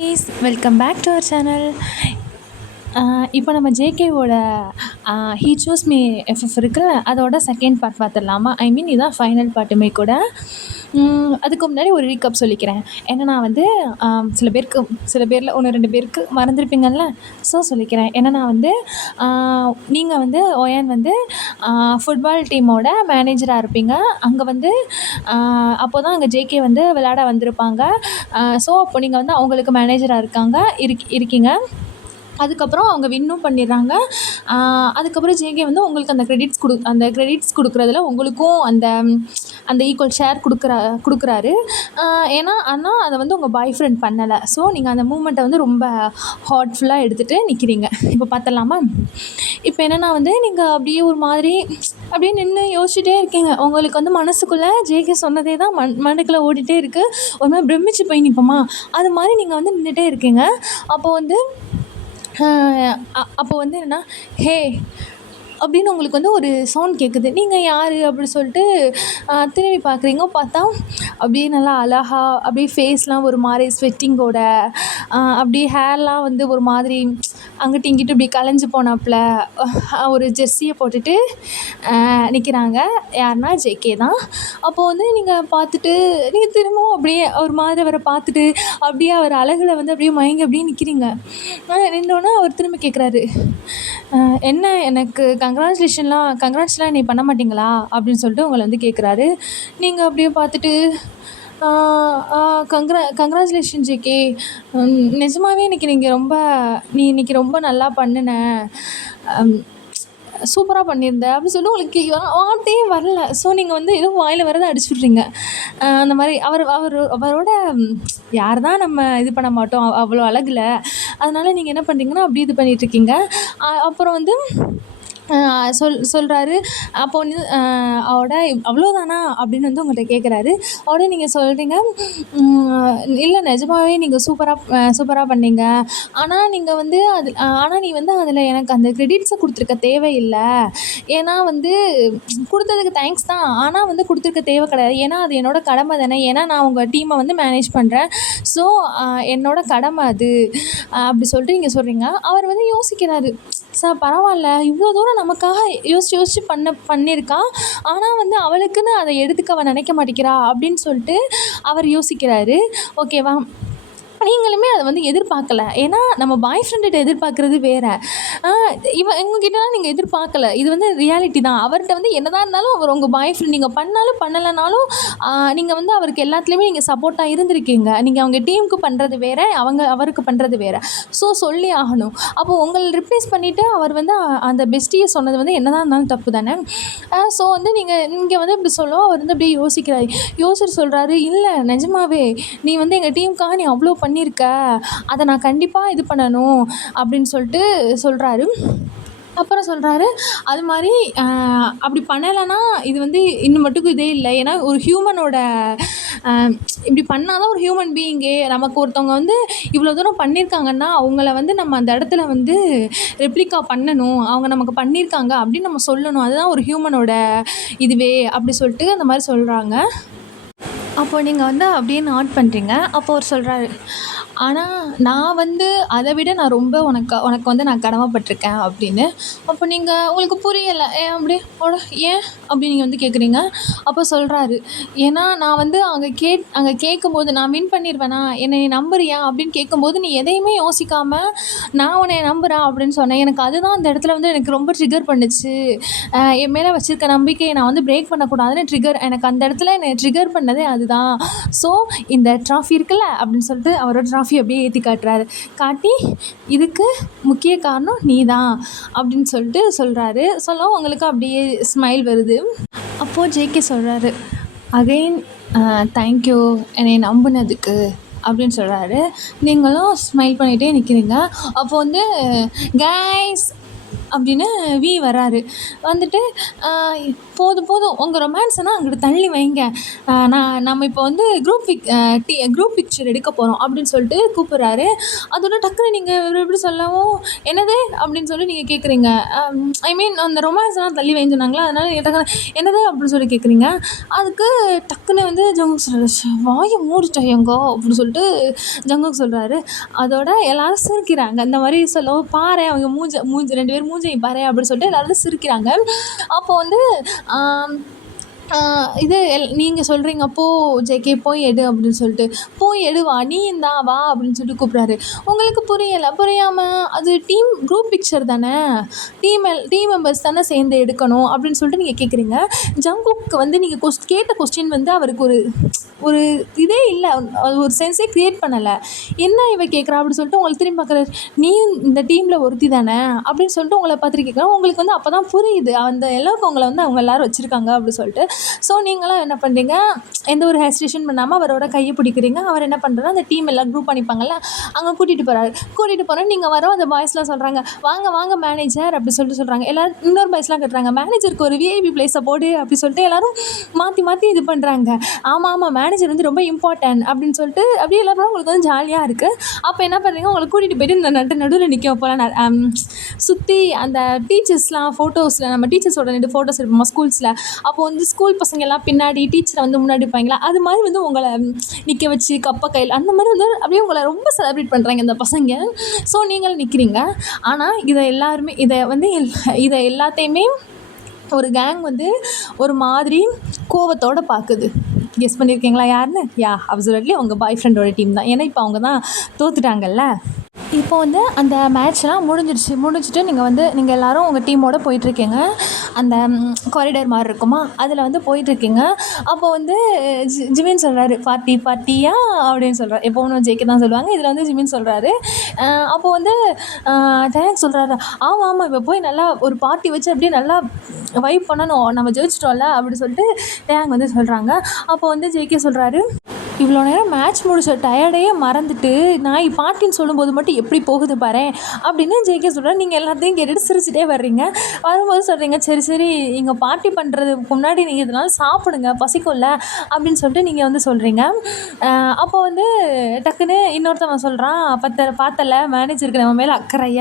Please welcome back to our channel. இப்போ நம்ம ஜேகேவோட ஹீ சூஸ் மீ எஃப்எஃப் இருக்குல்ல, அதோட செகண்ட் பார்ட் பார்த்துடலாமா? ஐ மீன் இதான் ஃபைனல் பார்ட்டுமே கூட. அதுக்கு முன்னாடி ஒரு ரீகப் சொல்லிக்கிறேன். என்னென்னா வந்து சில பேரில் ஒன்று ரெண்டு பேருக்கு மறந்துருப்பீங்கள்ல, ஸோ சொல்லிக்கிறேன். என்னென்னா வந்து நீங்கள் வந்து ஒயன் வந்து ஃபுட்பால் டீமோட மேனேஜராக இருப்பீங்க. அங்கே வந்து அப்போ தான் அங்கே ஜேகே வந்து விளையாட வந்திருப்பாங்க. ஸோ அப்போ நீங்கள் வந்து அவங்களுக்கு மேனேஜராக இருக்கீங்க. அதுக்கப்புறம் அவங்க வின்னும் பண்ணிடுறாங்க. அதுக்கப்புறம் ஜேகே வந்து உங்களுக்கு அந்த கிரெடிட்ஸ் கொடுக்குறதுல உங்களுக்கும் அந்த ஈக்குவல் ஷேர் கொடுக்குறாரு. ஆனால் அதை வந்து உங்கள் பாய் ஃப்ரெண்ட் பண்ணலை. ஸோ நீங்கள் அந்த மூமெண்ட்டை வந்து ரொம்ப ஹார்ட்ஃபுல்லாக எடுத்துகிட்டு நிற்கிறீங்க. இப்போ பார்த்தலாமா? இப்போ என்னென்னா வந்து நீங்கள் அப்படியே ஒரு மாதிரி அப்படியே நின்று யோசிச்சுட்டே இருக்கீங்க. உங்களுக்கு வந்து மனசுக்குள்ளே ஜேகே சொன்னதே தான் மனதுக்குள்ளே ஓடிட்டே இருக்குது. ஒரு மாதிரி பிரமிச்சு போய் நிற்போமா, அது மாதிரி நீங்கள் வந்து நின்றுட்டே இருக்கீங்க. அப்போ வந்து என்னென்னா, ஹே அப்படின்னு உங்களுக்கு வந்து ஒரு சவுண்ட் கேட்குது. நீங்கள் யார் அப்படின்னு சொல்லிட்டு திரும்பி பார்க்குறீங்க. பார்த்தா அப்படியே நல்லா அழகா அப்படியே ஃபேஸ்லாம் ஒரு மாதிரி ஸ்வெட்டிங்கோட, அப்படியே ஹேர்லாம் வந்து ஒரு மாதிரி அங்கிட்டு இங்கிட்டு இப்படி கலைஞ்சு போனாப்புல ஒரு ஜெர்சியை போட்டுட்டு நிற்கிறாங்க. யாருன்னா ஜேகே தான். அப்போது வந்து நீங்கள் பார்த்துட்டு நீங்கள் திரும்பவும் அப்படியே ஒரு மாதிரி அவரை பார்த்துட்டு அப்படியே அவர் அழகில் வந்து அப்படியே மயங்கி அப்படியே நிற்கிறீங்க. நின்றோன்னே அவர் திரும்ப கேட்குறாரு, என்ன எனக்கு கங்க்ராட்ஸ்லாம் நீ பண்ண மாட்டிங்களா அப்படின்னு சொல்லிட்டு உங்களை வந்து கேட்குறாரு. நீங்கள் அப்படியே பார்த்துட்டு கங்க்ராச்சுலேஷன் ஜேகே, நிஜமாகவே நீ இன்றைக்கி ரொம்ப நல்லா பண்ணின, சூப்பராக பண்ணியிருந்த அப்படின்னு சொல்லி உங்களுக்கு வார்த்தையே வரல. ஸோ நீங்கள் வந்து ஏதோ வாயில் வரதை அடிச்சு விட்றீங்க. அந்த மாதிரி அவரோட யார் தான் நம்ம இது பண்ண மாட்டோம், அவ்வளோ அழகில். அதனால் நீங்கள் என்ன பண்ணுறீங்கன்னா அப்படி இது பண்ணிகிட்ருக்கீங்க. அப்புறம் வந்து சொல்கிறாரு. அப்போ வந்து அவ்வளோதானா அப்படின்னு வந்து உங்கள்கிட்ட கேட்குறாரு. உடனே நீங்கள் சொல்கிறீங்க, இல்லை நிஜமாகவே நீங்கள் சூப்பராக பண்ணீங்க. ஆனால் நீ வந்து அதில் எனக்கு அந்த கிரெடிட்ஸை கொடுத்துருக்க தேவையில்லை. ஏன்னா வந்து கொடுத்ததுக்கு தேங்க்ஸ் தான், ஆனால் வந்து கொடுத்துருக்க தேவை கிடையாது. ஏன்னா அது என்னோட கடமை தானே. ஏன்னா நான் உங்கள் டீமை வந்து மேனேஜ் பண்ணுறேன். ஸோ என்னோட கடமை அது அப்படி சொல்லிட்டு நீங்கள் சொல்கிறீங்க. அவர் வந்து யோசிக்கிறாரு. சார் பரவாயில்ல, இவ்வளோ தூரம் நமக்காக யோசிச்சு பண்ணியிருக்கா, ஆனால் வந்து அவளுக்குன்னு அதை எடுத்துக்க அவள் நினைக்க மாட்டேங்கிறா அப்படின்னு சொல்லிட்டு அவர் யோசிக்கிறாரு. ஓகேவா? நீங்களுமே அதை வந்து எதிர்பார்க்கல. ஏன்னா நம்ம பாய் ஃப்ரெண்ட்கிட்ட எதிர்பார்க்குறது வேறு, இவங்ககிட்டலாம் நீங்கள் எதிர்பார்க்கல. இது வந்து ரியாலிட்டி தான். அவர்கிட்ட வந்து என்னதான் இருந்தாலும் அவர் உங்கள் பாய் ஃப்ரெண்ட். நீங்கள் பண்ணாலும் பண்ணலைனாலும் நீங்கள் வந்து அவருக்கு எல்லாத்துலேயுமே நீங்கள் சப்போர்ட்டாக இருந்திருக்கீங்க. நீங்கள் அவங்க டீமுக்கு பண்ணுறது வேறு, அவருக்கு பண்ணுறது வேறு. ஸோ சொல்லி ஆகணும். அப்போது உங்களை ரிப்ளேஸ் பண்ணிவிட்டு அவர் வந்து அந்த பெஸ்ட்டியை சொன்னது வந்து என்னதான் இருந்தாலும் தப்பு தானே. ஸோ வந்து நீங்கள் வந்து இப்படி சொல்லுவோம். அவர் வந்து அப்படியே யோசிச்சுட்டு சொல்கிறாரு, இல்லை நிஜமாவே நீ வந்து எங்கள் டீமுக்காக நீ அவ்வளோ பண்ணியிருக்க, அதை நான் கண்டிப்பாக இது பண்ணணும் அப்படின்னு சொல்லிட்டு சொல்கிறாரு. அப்புறம் சொல்கிறாரு, அது மாதிரி அப்படி பண்ணலைன்னா இது வந்து இன்னும் மட்டுக்கும் இதே இல்லை. ஏன்னா ஒரு ஹியூமனோட இப்படி பண்ணால் தான் ஒரு ஹியூமன் பீயிங்கே, நமக்கு ஒருத்தவங்க வந்து இவ்வளோ தூரம் பண்ணியிருக்காங்கன்னா அவங்கள வந்து நம்ம அந்த இடத்துல வந்து ரெப்ளிகா பண்ணணும். அவங்க நமக்கு பண்ணியிருக்காங்க அப்படின்னு நம்ம சொல்லணும். அதுதான் ஒரு ஹியூமனோட இதுவே அப்படி சொல்லிட்டு அந்த மாதிரி சொல்கிறாங்க. அப்போது நீங்கள் வந்து அப்படியே நாட் பண்ணுறீங்க. அப்போ அவர் சொல்கிறாரு, ஆனால் நான் வந்து அதை விட நான் ரொம்ப உனக்கு வந்து நான் கடமைப்பட்டிருக்கேன் அப்படின்னு. அப்போ உங்களுக்கு புரியலை. ஏன் அப்படி நீங்கள் வந்து கேட்குறீங்க. அப்போ சொல்கிறாரு, ஏன்னா நான் வந்து அங்கே கேட்கும்போது நான் வின் பண்ணிடுவேனா, என்னை நீ நம்புறியா அப்படின்னு கேட்கும்போது நீ எதையுமே யோசிக்காமல் நான் உன்னை நம்புகிறேன் அப்படின்னு சொன்னேன். எனக்கு அதுதான் அந்த இடத்துல வந்து எனக்கு ரொம்ப ட்ரிகர் பண்ணுச்சு. என் மேலே வச்சுருக்க நம்பிக்கையை நான் வந்து பிரேக் பண்ணக்கூடாதுன்னு எனக்கு அந்த இடத்துல என்னை ட்ரிகர் பண்ணதே அதுதான். ஸோ இந்த ட்ராஃபி இருக்குல்ல அப்படின்னு சொல்லிட்டு அவரோட ட்ராஃபி அப்படியே ஏற்றி காட்டி இதுக்கு முக்கிய காரணம் நீ தான் அப்படின்னு சொல்லிட்டு சொல்கிறாரு. உங்களுக்கு அப்படியே ஸ்மைல் வருது. அப்போது ஜேகே சொல்கிறாரு, அகெயின் தேங்க்யூ என்னை நம்பினதுக்கு அப்படின்னு சொல்கிறாரு. நீங்களும் ஸ்மைல் பண்ணிகிட்டே நிற்கிறீங்க. அப்போது வந்து கைஸ் அப்படின்னு வி வராரு. வந்துட்டு போதும் போதும் உங்கள் ரொமான்ஸ்னால் அங்கிட்டு தள்ளி வைங்க, நம்ம இப்போ வந்து குரூப் பிக்சர் எடுக்க போகிறோம் அப்படின்னு சொல்லிட்டு கூப்பிட்றாரு. அதோட டக்குன்னு நீங்கள் எப்படி சொல்லவும் என்னது அப்படின்னு சொல்லி நீங்கள் கேட்குறீங்க. ஐ மீன் அந்த ரொமான்ஸ்லாம் தள்ளி வைன்னு சொன்னாங்களா, அதனால் நீங்கள் டக்குனு என்னது அப்படின்னு சொல்லி கேட்குறீங்க. அதுக்கு டக்குன்னு வந்து ஜங்குக் சொல்கிறாரு, வாயை மூடிட்டோயங்கோ அப்படின்னு சொல்லிட்டு ஜங்குக் சொல்கிறாரு. அதோட எல்லாரும் சிரிக்கிறாங்க. இந்த மாதிரி சொல்லவும் பாரு அவங்க மூஞ்சி 2 பேர் மூஞ்சையும் பாரு அப்படின்னு சொல்லிட்டு எல்லாரும் சிரிக்கிறாங்க. அப்போ வந்து இது நீங்கள் சொல்கிறீங்க போ ஜேகே போய் எடு அப்படின்னு சொல்லிட்டு, போய் எடுவா நீ இந்தா வா அப்படின்னு சொல்லிட்டு கூப்பிட்றாரு. உங்களுக்கு புரியாமல் அது குரூப் பிக்சர் தானே, டீம் மெம்பர்ஸ் தானே சேர்ந்து எடுக்கணும் அப்படின்னு சொல்லிட்டு நீங்கள் கேட்குறீங்க. ஜங்குக்கு வந்து நீங்கள் கேட்ட கொஸ்டின் வந்து அவருக்கு ஒரு இதே இல்லை, ஒரு சென்ஸே க்ரியேட் பண்ணலை. என்ன இவ கேட்குறா அப்படின்னு சொல்லிட்டு உங்களை திரும்பி பார்க்குறாரு. நீ இந்த டீமில் ஒருத்தி தானே அப்படின்னு சொல்லிட்டு உங்களை பார்த்துட்டு கேட்குறேன். உங்களுக்கு வந்து அப்போ தான் புரியுது அந்த அளவுக்கு உங்களை வந்து அவங்க எல்லோரும் வச்சுருக்காங்க அப்படின்னு சொல்லிட்டு. ஸோ நீங்களாம் என்ன பண்ணுறீங்க, எந்த ஒரு ஹெசிடேஷன் பண்ணாமல் அவரோட கையை பிடிக்கிறீங்க. அவர் என்ன பண்ணுறாரு, அந்த டீம் எல்லாம் குரூப் பண்ணிப்பாங்கல்ல அங்கே கூட்டிகிட்டு போகிறோம். நீங்கள் வரோம். அந்த பாய்ஸ்லாம் சொல்கிறாங்க வாங்க மேனேஜர் அப்படி சொல்லிட்டு சொல்கிறாங்க. எல்லோரும் இன்னொரு பாய்ஸ்லாம் கட்டுறாங்க, மேனேஜருக்கு ஒரு விஐபி பிளேஸை போடு அப்படி சொல்லிட்டு எல்லோரும் மாற்றி இது பண்ணுறாங்க. ஆமாம் மேனேஜர் வந்து ரொம்ப இம்பார்ட்டன்ட் அப்படின்னு சொல்லிட்டு அப்படியே எல்லாரும் உங்களுக்கு வந்து ஜாலியாக இருக்குது. அப்போ என்ன பண்ணுறீங்க, உங்களை கூட்டிகிட்டு போய்ட்டு இந்த நடுவில் நிற்க போகலாம். சுற்றி அந்த டீச்சர்ஸ்லாம் ஃபோட்டோஸில் நம்ம டீச்சர்ஸோட 2 ஃபோட்டோஸ் இருப்போமா ஸ்கூல்ஸில், அப்போ வந்து ஸ்கூல் பசங்க எல்லாம் பின்னாடி டீச்சரை வந்து முன்னாடி இருப்பாங்களா, அது மாதிரி வந்து உங்களை நிற்க வச்சு கப்ப கையில் அந்த மாதிரி வந்து அப்படியே உங்களை ரொம்ப செலிப்ரேட் பண்ணுறாங்க இந்த பசங்க. ஸோ நீங்களும் நிற்கிறீங்க. ஆனால் இதை எல்லாத்தையுமே ஒரு கேங் வந்து ஒரு மாதிரி கோவத்தோடு பார்க்குது. கெஸ் பண்ணியிருக்கீங்களா யாருன்னு? அப்சல்யூட்லி உங்கள் பாய் ஃப்ரெண்டோட டீம் தான். ஏன்னா இப்போ அவங்க தான் தோத்துட்டாங்கல்ல. இப்போ வந்து அந்த மேட்ச்லாம் முடிஞ்சிட்டு நீங்கள் எல்லோரும் உங்கள் டீமோடு போயிட்டுருக்கீங்க. அந்த காரிடர் மாதிரி இருக்குமா, அதில் வந்து போயிட்டுருக்கீங்க. அப்போ வந்து ஜிமின் சொல்கிறாரு, பார்ட்டியா அப்படின்னு சொல்கிறார். எப்போ ஒன்று ஜெயிக்க தான் சொல்லுவாங்க, இதில் வந்து ஜிமின் சொல்கிறாரு. அப்போ வந்து டேங்க் சொல்கிறாரு, ஆமாம் இப்போ போய் நல்லா ஒரு பார்ட்டி வச்சு அப்படியே நல்லா வைப் பண்ணணும், நம்ம ஜெயிச்சிட்டோம்ல அப்படி சொல்லிட்டு டேங்க் வந்து சொல்கிறாங்க. அப்போ வந்து ஜெயிக்க சொல்கிறாரு, இவ்வளோ நேரம் மேட்ச் முடிச்ச டயர்டையே மறந்துட்டு நான் பார்ட்டின்னு சொல்லும்போது மட்டும் எப்படி போகுது பாரு அப்படின்னு ஜேகே சொல்கிறேன். நீங்கள் எல்லாத்தையும் கேட்டுட்டு சிரிச்சிட்டே வர்றீங்க. வரும்போது சொல்கிறீங்க, சரி இங்கே பார்ட்டி பண்ணுறதுக்கு முன்னாடி நீங்கள் இதனால் சாப்பிடுங்க பசிக்கும்ல அப்படின்னு சொல்லிட்டு நீங்கள் வந்து சொல்கிறீங்க. அப்போ வந்து டக்குன்னு இன்னொருத்தவன் சொல்கிறான், பார்த்தல மேனேஜருக்கு நம்ம மேலே அக்கறைய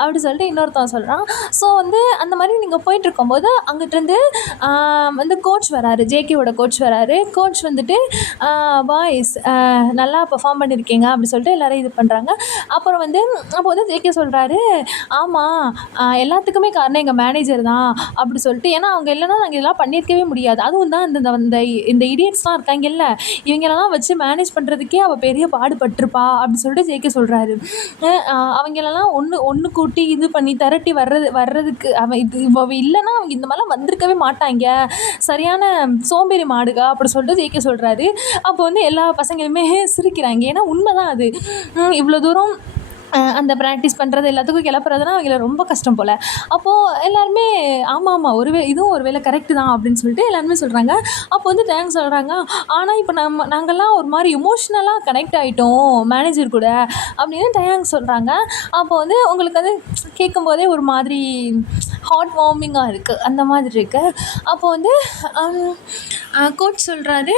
அப்படி சொல்லிட்டு இன்னொருத்தவன் சொல்கிறான். ஸோ வந்து அந்த மாதிரி நீங்கள் போயிட்டுருக்கும்போது அங்கிட்டிருந்து வந்து கோச் வராரு, ஜேகேவோட கோச் வராரு. கோச் வந்துட்டு பாய்ஸ் நல்லா பெர்ஃபார்ம் பண்ணியிருக்கீங்க அப்படி சொல்லிட்டு எல்லோரும் இது பண்ணுறாங்க. அப்போ வந்து ஜேகே சொல்கிறாரு, ஆமாம் எல்லாத்துக்குமே காரணம் எங்கள் மேனேஜர் தான் அப்படி சொல்லிட்டு, ஏன்னா அவங்க இல்லைன்னா நாங்கள் இதெல்லாம் பண்ணியிருக்கவே முடியாது. அதுவும் தான் இந்த இடியட்ஸ்லாம் இருக்காங்கல்ல, இவங்களெல்லாம் வச்சு மேனேஜ் பண்ணுறதுக்கே அவள் பெரிய பாடுபட்டிருப்பா அப்படி சொல்லிட்டு ஜேகே சொல்கிறாரு. அவங்களெல்லாம் ஒன்று கூட்டி இது பண்ணி திரட்டி வர்றதுக்கு இவ இல்லைன்னா அவங்க இந்த மாதிரிலாம் வந்திருக்கவே மாட்டாங்க, சரியான சோம்பேறி மாடுகா அப்படி சொல்லிட்டு ஜேகே சொல்கிறாரு. அப்போ வந்து எல்லா பசங்களுமே சிரிக்கிறாங்க. ஏன்னா உண்மைதான் அது. இவ்வளோ தூரம் அந்த ப்ராக்டிஸ் பண்ணுறது எல்லாத்துக்கும் கிளப்புறதுனா அவங்கள ரொம்ப கஷ்டம் போல். அப்போது எல்லாருமே ஆமாம் இதுவும் ஒரு வேளை கரெக்டு தான் அப்படின்னு சொல்லிட்டு எல்லாருமே சொல்கிறாங்க. அப்போ வந்து டேங்க் சொல்கிறாங்க, ஆனால் இப்போ நாங்கள்லாம் ஒரு மாதிரி எமோஷ்னலாக கனெக்ட் ஆகிட்டோம் மேனேஜர் கூட அப்படின்னு டேங்க் சொல்கிறாங்க. அப்போ வந்து உங்களுக்கு வந்து கேட்கும்போதே ஒரு மாதிரி ஹார்ட் வார்மிங்காக இருக்குது, அந்த மாதிரி இருக்குது. அப்போ வந்து கோச் சொல்கிறாரு,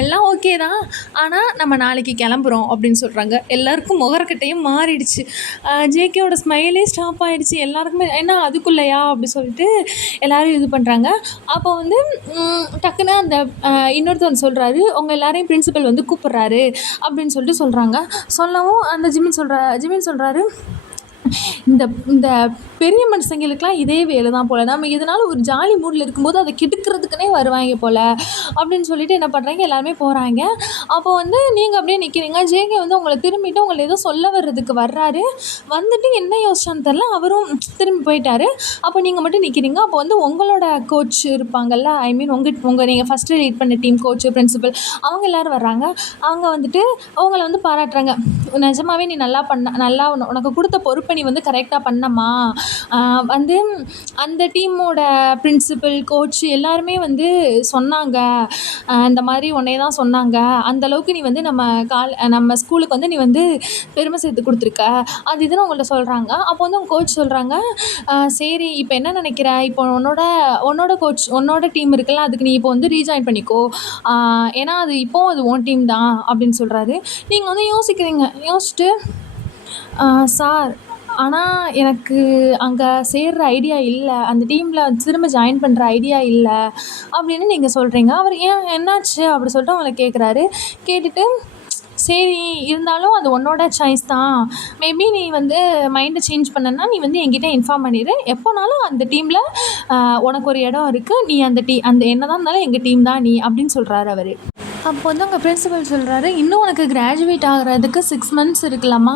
எல்லாம் ஓகே தான், ஆனால் நம்ம நாளைக்கு கிளம்புறோம் அப்படின்னு சொல்கிறாங்க. எல்லாருக்கும் முகரக்கட்டையும் மாறிடுச்சு. ஜேகேவோட ஸ்மைலே ஸ்டாப் ஆகிடுச்சு எல்லாருக்குமே. ஏன்னா அதுக்குள்ளையா அப்படி சொல்லிட்டு எல்லோரும் இது பண்ணுறாங்க. அப்போ வந்து டக்குன்னு அந்த இன்னொருத்தவன் சொல்கிறாரு, உங்கள் எல்லாரையும் பிரின்சிபல் வந்து கூப்பிட்றாரு அப்படின்னு சொல்லிட்டு சொல்கிறாங்க. சொல்லவும் அந்த ஜிமின் சொல்கிறாரு, இந்த பெரிய மனுஷங்களுக்கெலாம் இதே வேலை தான் போல், நம்ம இதனால் ஒரு ஜாலி மூடில் இருக்கும்போது அதை கெடுக்கிறதுக்குனே வருவாங்க போல் அப்படின்னு சொல்லிட்டு என்ன பண்ணுறாங்க, எல்லாருமே போகிறாங்க. அப்போ வந்து நீங்கள் அப்படியே நிற்கிறீங்க. ஜேகே வந்து உங்களை திரும்பிட்டு உங்களை ஏதோ சொல்ல வர்றதுக்கு வர்றாரு. வந்துட்டு என்ன யோசிச்சான்னு தெரில, அவரும் திரும்பி போயிட்டாரு. அப்போ நீங்கள் மட்டும் நிற்கிறீங்க. அப்போ வந்து உங்களோட கோச் இருப்பாங்கல்ல, ஐ மீன் உங்கள் நீங்கள் ஃபஸ்ட்டு லீட் பண்ண டீம் கோச்சு, பிரின்சிபல், அவங்க எல்லோரும் வர்றாங்க. அவங்க வந்துட்டு அவங்கள வந்து பாராட்டுறாங்க. நிஜமாவே நீ நல்லா உனக்கு கொடுத்த பொறுப்பை நீ வந்து கரெக்டாக பண்ணம்மா. வந்து அந்த டீமோட பிரின்சிபல், கோச் எல்லாருமே வந்து சொன்னாங்க. இந்த மாதிரி உன்னைய தான் சொன்னாங்க. அந்த அளவுக்கு நீ வந்து நம்ம ஸ்கூலுக்கு வந்து நீ வந்து பெருமை சேர்த்து கொடுத்துருக்க. அது இதுன்னு உங்கள்ட்ட சொல்கிறாங்க. அப்போ வந்து உங்கள் கோச் சொல்கிறாங்க, சரி இப்போ என்ன நினைக்கிற, இப்போ உன்னோட கோச் உன்னோட டீம் இருக்குல்ல, அதுக்கு நீ இப்போ வந்து ரீஜாயின் பண்ணிக்கோ. ஏன்னா அது உன் டீம் தான் அப்படின்னு சொல்கிறாரு. நீங்கள் வந்து யோசிச்சுட்டு சார் ஆனால் எனக்கு அங்கே சேர்ற ஐடியா இல்லை, அந்த டீமில் திரும்ப ஜாயின் பண்ணுற ஐடியா இல்லை அப்படின்னு நீங்கள் சொல்கிறீங்க. அவர் ஏன் என்னாச்சு அப்படி சொல்லிட்டு அவங்கள கேட்குறாரு. கேட்டுட்டு சரி இருந்தாலும் அது உன்னோட சாய்ஸ் தான். மேபி நீ வந்து மைண்டை சேஞ்ச் பண்ணனா நீ வந்து என்கிட்ட இன்ஃபார்ம் பண்ணிடு. எப்போனாலும் அந்த டீமில் உனக்கு ஒரு இடம் இருக்குது. நீ அந்த என்ன தான் இருந்தாலும் எங்கள் டீம் தான் நீ அப்படின்னு சொல்கிறாரு அவர். அப்போ வந்து அங்கே பிரின்சிபல் சொல்கிறாரு, இன்னும் உனக்கு கிராஜுவேட் ஆகிறதுக்கு 6 months இருக்குல்லம்மா.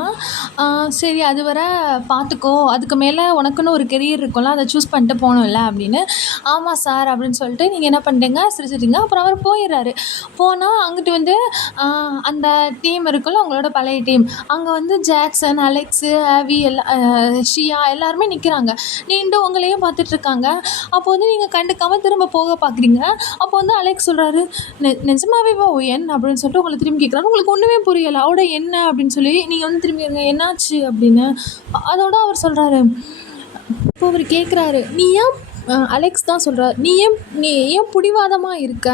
சரி அது வரை பார்த்துக்கோ. அதுக்கு மேலே உனக்குன்னு ஒரு கெரியர் இருக்கும்ல, அதை சூஸ் பண்ணிட்டு போகணும்ல அப்படின்னு. ஆமாம் சார் அப்படின்னு சொல்லிட்டு நீங்கள் என்ன பண்ணுறீங்க, சிரிச்சிட்டிங்க. அப்புறம் அவர் போயிடுறாரு. போனால் அங்கிட்டு வந்து அந்த டீம் இருக்குல்ல, உங்களோட பழைய டீம், அங்கே வந்து ஜாக்சன், அலெக்ஸு, ஆவி ஷியா எல்லாருமே நிற்கிறாங்க. நின்று உங்களையே பார்த்துட்ருக்காங்க. அப்போ வந்து நீங்கள் கண்டுக்காமல் திரும்ப போக பார்க்குறீங்க. அப்போ வந்து அலெக்ஸ் சொல்கிறாரு, நிஜமாவே ஒயன் அப்படின்னு சொல்லிட்டு உங்களை திரும்பி கேட்குறாரு. உங்களுக்கு ஒன்றுமே புரியலை. அவட என்ன அப்படின்னு சொல்லி நீங்கள் வந்து திரும்பி என்னாச்சு அப்படின்னு. அதோட அவர் சொல்கிறாரு. இப்போ அவர் கேட்குறாரு, நீ ஏன் அலெக்ஸ் தான் சொல்கிறார், நீ ஏன் பிடிவாதமாக இருக்க,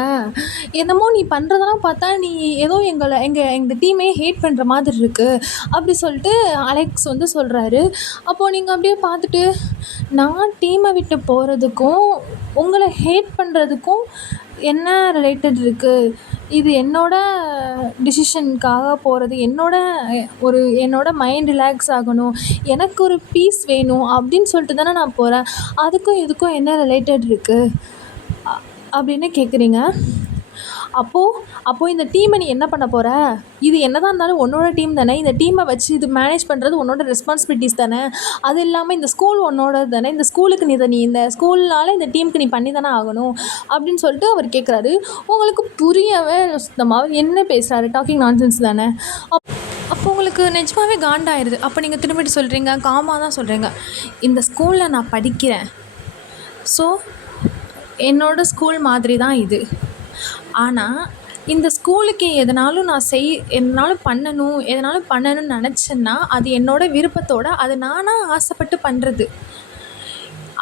என்னமோ நீ பண்ணுறதெல்லாம் பார்த்தா நீ ஏதோ எங்கள் டீமே ஹேட் பண்ணுற மாதிரி இருக்குது அப்படி சொல்லிட்டு அலெக்ஸ் வந்து சொல்கிறாரு. அப்போது நீங்கள் அப்படியே பார்த்துட்டு, நான் டீமை விட்டு போகிறதுக்கும் உங்களை ஹேட் பண்ணுறதுக்கும் என்ன ரிலேட்டட் இருக்குது, இது என்னோடய டிசிஷனுக்காக போகிறது, என்னோட மைண்ட் ரிலாக்ஸ் ஆகணும், எனக்கு ஒரு பீஸ் வேணும் அப்படின்னு சொல்லிட்டு தானே நான் போகிறேன். அதுக்கும் இதுக்கும் என்ன ரிலேட்டட் இருக்குது அப்படின்னு கேட்குறீங்க. அப்போது இந்த டீமை நீ என்ன பண்ண போகிற, இது என்ன தான் இருந்தாலும் உன்னோட டீம் தானே, இந்த டீமை வச்சு இது மேனேஜ் பண்ணுறது உன்னோட ரெஸ்பான்சிபிலிட்டிஸ் தானே, அது இல்லாமல் இந்த ஸ்கூல் உன்னோட தானே, இந்த ஸ்கூலுக்கு நீ இந்த ஸ்கூல்னால இந்த டீமுக்கு நீ பண்ணி தானே ஆகணும் அப்படின்னு சொல்லிட்டு அவர் கேட்குறாரு. உங்களுக்கு புரியவே சுத்தமாக என்ன பேசுகிறாரு, டாக்கிங் நான்சென்ஸ் தானே. அப்போ உங்களுக்கு நிஜமாகவே காண்டாயிருது. அப்போ நீங்கள் திரும்பிட்டு சொல்கிறீங்க, காமாக தான் சொல்கிறீங்க, இந்த ஸ்கூலில் நான் படிக்கிறேன், ஸோ என்னோடய ஸ்கூல் மாதிரி தான் இது. ஆனால் இந்த ஸ்கூலுக்கு எதனாலும் பண்ணணும்னு நினச்சேன்னா அது என்னோடய விருப்பத்தோடு, அது நானாக ஆசைப்பட்டு பண்ணுறது.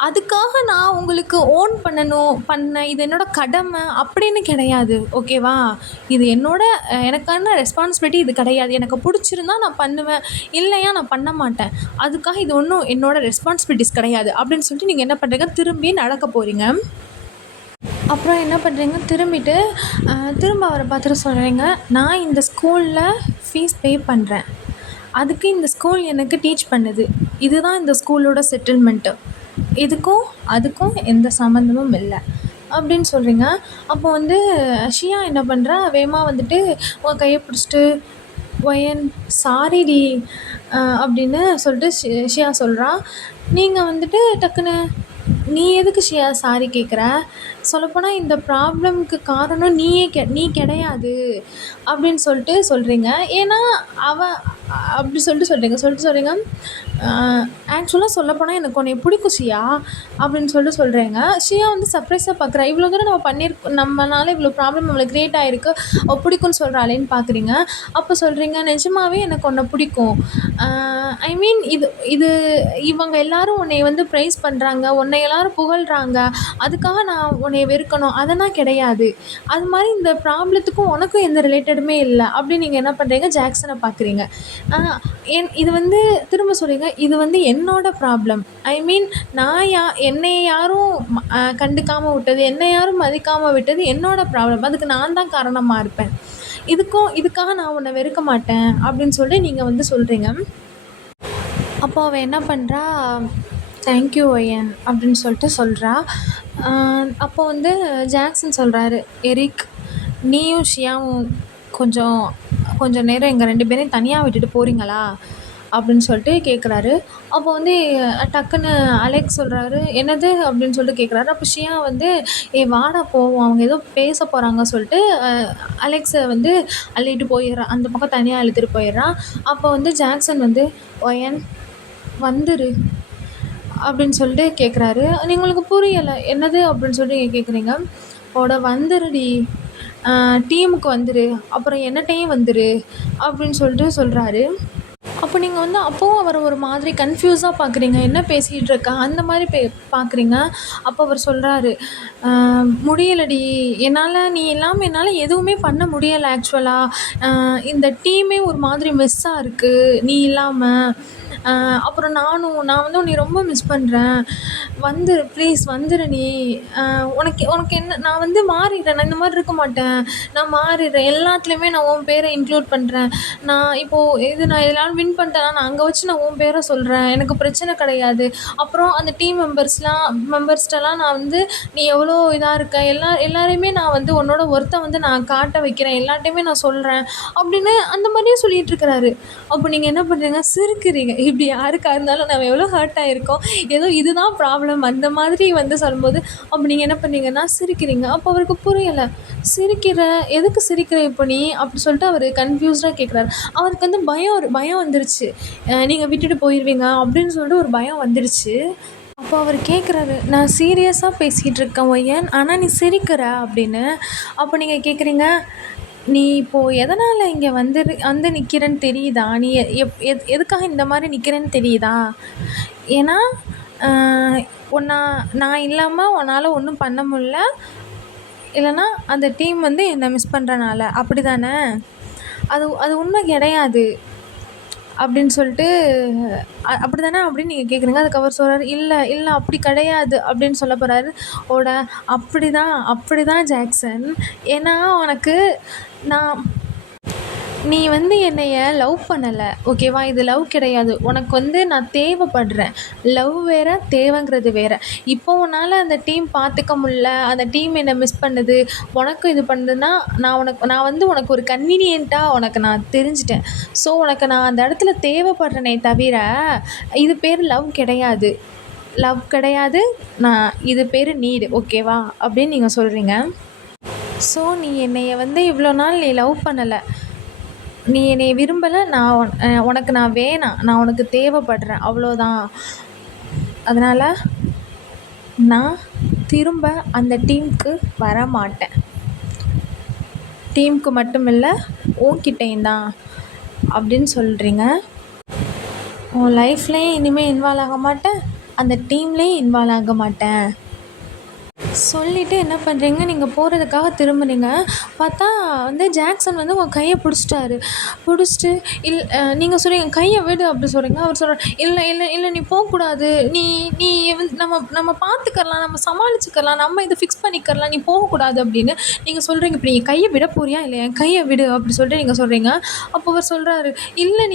அதுக்காக நான் உங்களுக்கு இது என்னோடய கடமை அப்படின்னு கிடையாது. ஓகேவா? இது எனக்கான ரெஸ்பான்சிபிலிட்டி இது கிடையாது. எனக்கு பிடிச்சிருந்தா நான் பண்ணுவேன், இல்லையா நான் பண்ண மாட்டேன். அதுக்காக இது ஒன்றும் என்னோடய ரெஸ்பான்சிபிலிட்டிஸ் கிடையாது அப்படின்னு சொல்லிட்டு நீங்கள் என்ன பண்ணுறீங்க, திரும்பி நடக்க போகிறீங்க. அப்புறம் என்ன பண்ணுறீங்க, திரும்ப அவரை பார்த்துட்டு சொல்கிறீங்க, நான் இந்த ஸ்கூலில் ஃபீஸ் பே பண்ணுறேன், அதுக்கு இந்த ஸ்கூல் எனக்கு டீச் பண்ணுது, இதுதான் இந்த ஸ்கூலோட செட்டில்மெண்ட்டு, அதுக்கும் எந்த சம்மந்தமும் இல்லை அப்படின்னு சொல்கிறீங்க. அப்போ வந்து ஷியா என்ன பண்ணுறா, வேகமாக வந்துட்டு உங்கள் கையை பிடிச்சிட்டு, ஒயன் சாரிடி அப்படின்னு சொல்லிட்டு ஷியா சொல்கிறா. நீங்கள் வந்துட்டு டக்குன்னு, நீ எதுக்கு ஷியா சாரி கேட்குற, சொல்லப்போனால் இந்த ப்ராப்ளம்க்கு காரணம் நீ கிடையாது அப்படின்னு சொல்லிட்டு சொல்கிறீங்க. ஏன்னா அப்படி சொல்கிறீங்க. ஆக்சுவலாக சொல்லப்போனால் எனக்கு உன்னை பிடிக்கும் ஷியா அப்படின்னு சொல்கிறீங்க. ஷியா வந்து சர்ப்ரைஸாக பார்க்குறா. இவ்வளோ தூரம் நம்மளால இவ்வளோ ப்ராப்ளம் நம்மளுக்கு க்ரியேட் ஆகிருக்கு, பிடிக்கும்னு சொல்கிறாளேன்னு பார்க்குறீங்க. அப்போ சொல்கிறீங்க, நிஜமாகவே எனக்கு உன்னை பிடிக்கும். ஐ மீன் இது இவங்க எல்லோரும் உன்னை வந்து ப்ரைஸ் பண்ணுறாங்க, உன்னை எல்லோரும் புகழ்கிறாங்க, அதுக்காக நான் உன்னை வெறுக்கணும் அதெல்லாம் கிடையாது. அது மாதிரி இந்த ப்ராப்ளத்துக்கும் உனக்கும் எந்த ரிலேட்டடுமே இல்லை அப்படின்னு நீங்கள் என்ன பண்ணுறீங்க, ஜாக்சனை பார்க்குறீங்க. இது வந்து திரும்ப சொல்கிறீங்க, இது வந்து என்னோட ப்ராப்ளம். ஐ மீன் என்னை யாரும் கண்டுக்காமல் விட்டது, என்னை யாரும் மதிக்காமல் விட்டது என்னோட ப்ராப்ளம், அதுக்கு நான் தான் காரணமாக இருப்பேன், இதுக்காக நான் உன்னை வெறுக்க மாட்டேன் அப்படின்னு சொல்லிட்டு நீங்கள் வந்து சொல்கிறீங்க. அப்போ அவள் என்ன பண்ணுறா, தேங்க்யூ ஒயன் அப்படின்னு சொல்லிட்டு சொல்கிறா. அப்போ வந்து ஜாக்சன் சொல்கிறாரு, எரிக் நீயும் ஷியாவும் கொஞ்சம் நேரம் எங்கள் 2 பேரையும் தனியாக விட்டுட்டு போகிறீங்களா அப்படின்னு சொல்லிட்டு கேட்குறாரு. அப்போ வந்து டக்குன்னு அலெக்ஸ் சொல்கிறாரு, என்னது அப்படின்னு சொல்லிட்டு கேட்குறாரு. அப்போ ஷியா வந்து வாடா போவோம், அவங்க ஏதோ பேச போகிறாங்க சொல்லிட்டு அலெக்ஸை வந்து அள்ளிட்டு போயிடுறான், அந்த பக்கம் தனியாக இழுத்துட்டு போயிடுறான். அப்போ வந்து ஜாக்சன் வந்து ஒயன் வந்துரு அப்படின்னு சொல்லிட்டு கேட்குறாரு. உங்களுக்கு புரியலை என்னது அப்படின்னு சொல்லிட்டு நீங்கள் கேட்குறீங்க. வந்துருடி, டீமுக்கு வந்துரு, அப்புறம் என்னட்டையும் வந்துரு அப்படின்னு சொல்லிட்டு சொல்கிறாரு. அப்போ நீங்கள் அப்போவும் அவரை ஒரு மாதிரி கன்ஃப்யூஸாக பார்க்குறீங்க. என்ன பேசிகிட்டு இருக்கா அந்த மாதிரி பார்க்குறீங்க. அப்போ அவர் சொல்கிறாரு, முடியலடி, நீ இல்லாமல் என்னால் எதுவுமே பண்ண முடியலை ஆக்சுவலாக. இந்த டீமே ஒரு மாதிரி மெஸ்ஸாக இருக்குது நீ இல்லாமல். அப்புறம் நான் உன்னை ரொம்ப மிஸ் பண்ணுறேன். வந்துரு ப்ளீஸ், வந்துரு நீ. உனக்கு உனக்கு என்ன, நான் மாறிடுறேன், நான் இந்த மாதிரி இருக்க மாட்டேன், நான் மாறிடுறேன், எல்லாத்துலேயுமே நான் உன் பேரை இன்க்ளூட் பண்ணுறேன். நான் இப்போது நான் எல்லாம் வின் பண்ணிட்டேன்னா நான் அங்கே வச்சு நான் உன் பேரை சொல்கிறேன், எனக்கு பிரச்சனை கிடையாது. அப்புறம் அந்த டீம் மெம்பர்ஸ்ட்டெல்லாம் நான் நீ எவ்வளோ இதாக இருக்க, எல்லாரையுமே நான் உன்னோட ஒருத்த நான் காட்ட வைக்கிறேன், எல்லாட்டையுமே நான் சொல்கிறேன் அப்படின்னு அந்த மாதிரியே சொல்லிகிட்டு இருக்கிறாரு. அப்போ நீங்கள் என்ன பண்ணுறீங்க, சிரிக்கிறீங்க. இப்படி யாருக்காக இருந்தாலும் நம்ம எவ்வளோ ஹர்ட் ஆகிருக்கோம், ஏதோ இதுதான் ப்ராப்ளம் அந்த மாதிரி சொல்லும்போது அப்போ நீங்கள் என்ன பண்ணீங்கன்னா சிரிக்கிறீங்க. அப்போ அவருக்கு புரியலை. எதுக்கு சிரிக்கிற இப்போ நீ அப்படி சொல்லிட்டு அவர் கன்ஃபியூஸ்டாக கேட்குறாரு. அவருக்கு பயம் வந்துருச்சு. நீங்கள் விட்டுட்டு போயிடுவீங்க அப்படின்னு சொல்லிட்டு ஒரு பயம் வந்துடுச்சு. அப்போ அவர் கேட்குறாரு, நான் சீரியஸாக பேசிகிட்டு இருக்கேன் ஒய்யன், ஆனால் நீ சிரிக்கிற அப்படின்னு. அப்போ நீங்கள் கேட்குறீங்க, நீ இப்போது எதனால் இங்கே நிற்கிறேன்னு தெரியுதா, நீ எதுக்காக இந்த மாதிரி நிற்கிறேன்னு தெரியுதா? ஏன்னா நான் இல்லாமல் உன்னால் ஒன்றும் பண்ண முடில, இல்லைனா அந்த டீம் என்னை மிஸ் பண்ணுறனால, அப்படி தானே? அது உண்மை கிடையாது அப்படின்னு சொல்லிட்டு அப்படி தானே அப்படின்னு நீங்கள் கேட்குறீங்க. அதுக்கு அவர் சொல்கிறாரு, இல்லை இல்லை அப்படி கிடையாது அப்படின்னு சொல்ல போகிறாரு. அப்படி தான் ஜாக்சன். ஏன்னா உனக்கு நீ என்னைய லவ் பண்ணலை, ஓகேவா? இது லவ் கிடையாது. உனக்கு நான் தேவைப்படுறேன். லவ் வேறு, தேவைங்கிறது வேறு. இப்போ உன்னால் அந்த டீம் பார்த்துக்க முடில, அந்த டீம் என்னை மிஸ் பண்ணுது, உனக்கும் இது பண்ணுதுன்னா நான் உனக்கு ஒரு கன்வீனியண்ட்டாக நான் தெரிஞ்சிட்டேன். ஸோ உனக்கு நான் அந்த இடத்துல தேவைப்படுறேனே தவிர இது பேர் லவ் கிடையாது. இது பேர் நீடு, ஓகேவா? அப்படின்னு நீங்கள் சொல்கிறீங்க. ஸோ நீ என்னைய இவ்வளோ நாள் நீ லவ் பண்ணலை, நீ என்னை விரும்பலை, உனக்கு நான் வேணாம், நான் உனக்கு தேவைப்படுறேன், அவ்வளோதான். அதனால் நான் திரும்ப அந்த டீமுக்கு வர மாட்டேன். டீமுக்கு மட்டும் இல்லை, உன்கிட்டையும் தான் அப்படின்னு சொல்கிறீங்க. உன் லைஃப்லேயும் இனிமேல் இன்வால்வ் ஆக மாட்டேன், அந்த டீம்லேயும் இன்வால்வ் ஆக மாட்டேன் சொல்லிவிட்டு என்ன பண்ணுறீங்க, நீங்கள் போகிறதுக்காக திரும்புறீங்க. பார்த்தா ஜாக்சன் உங்கள் கையை பிடிச்சிட்டு நீங்கள் சொல்கிறீங்க, கையை விடு அப்படி சொல்கிறீங்க. அவர் சொல்கிறார், இல்லை இல்லை இல்லை நீ போகக்கூடாது, நீ நீ நம்ம பார்த்துக்கலாம், நம்ம சமாளிச்சுக்கலாம், நம்ம இதை ஃபிக்ஸ் பண்ணிக்கலாம், நீ போகக்கூடாது அப்படின்னு நீங்கள் சொல்கிறீங்க. இப்போ நீங்கள் கையை விட போறியா இல்லை, என் கையை விடு அப்படி சொல்லிட்டு நீங்கள் சொல்கிறீங்க. அப்போ அவர் சொல்கிறாரு, இல்லை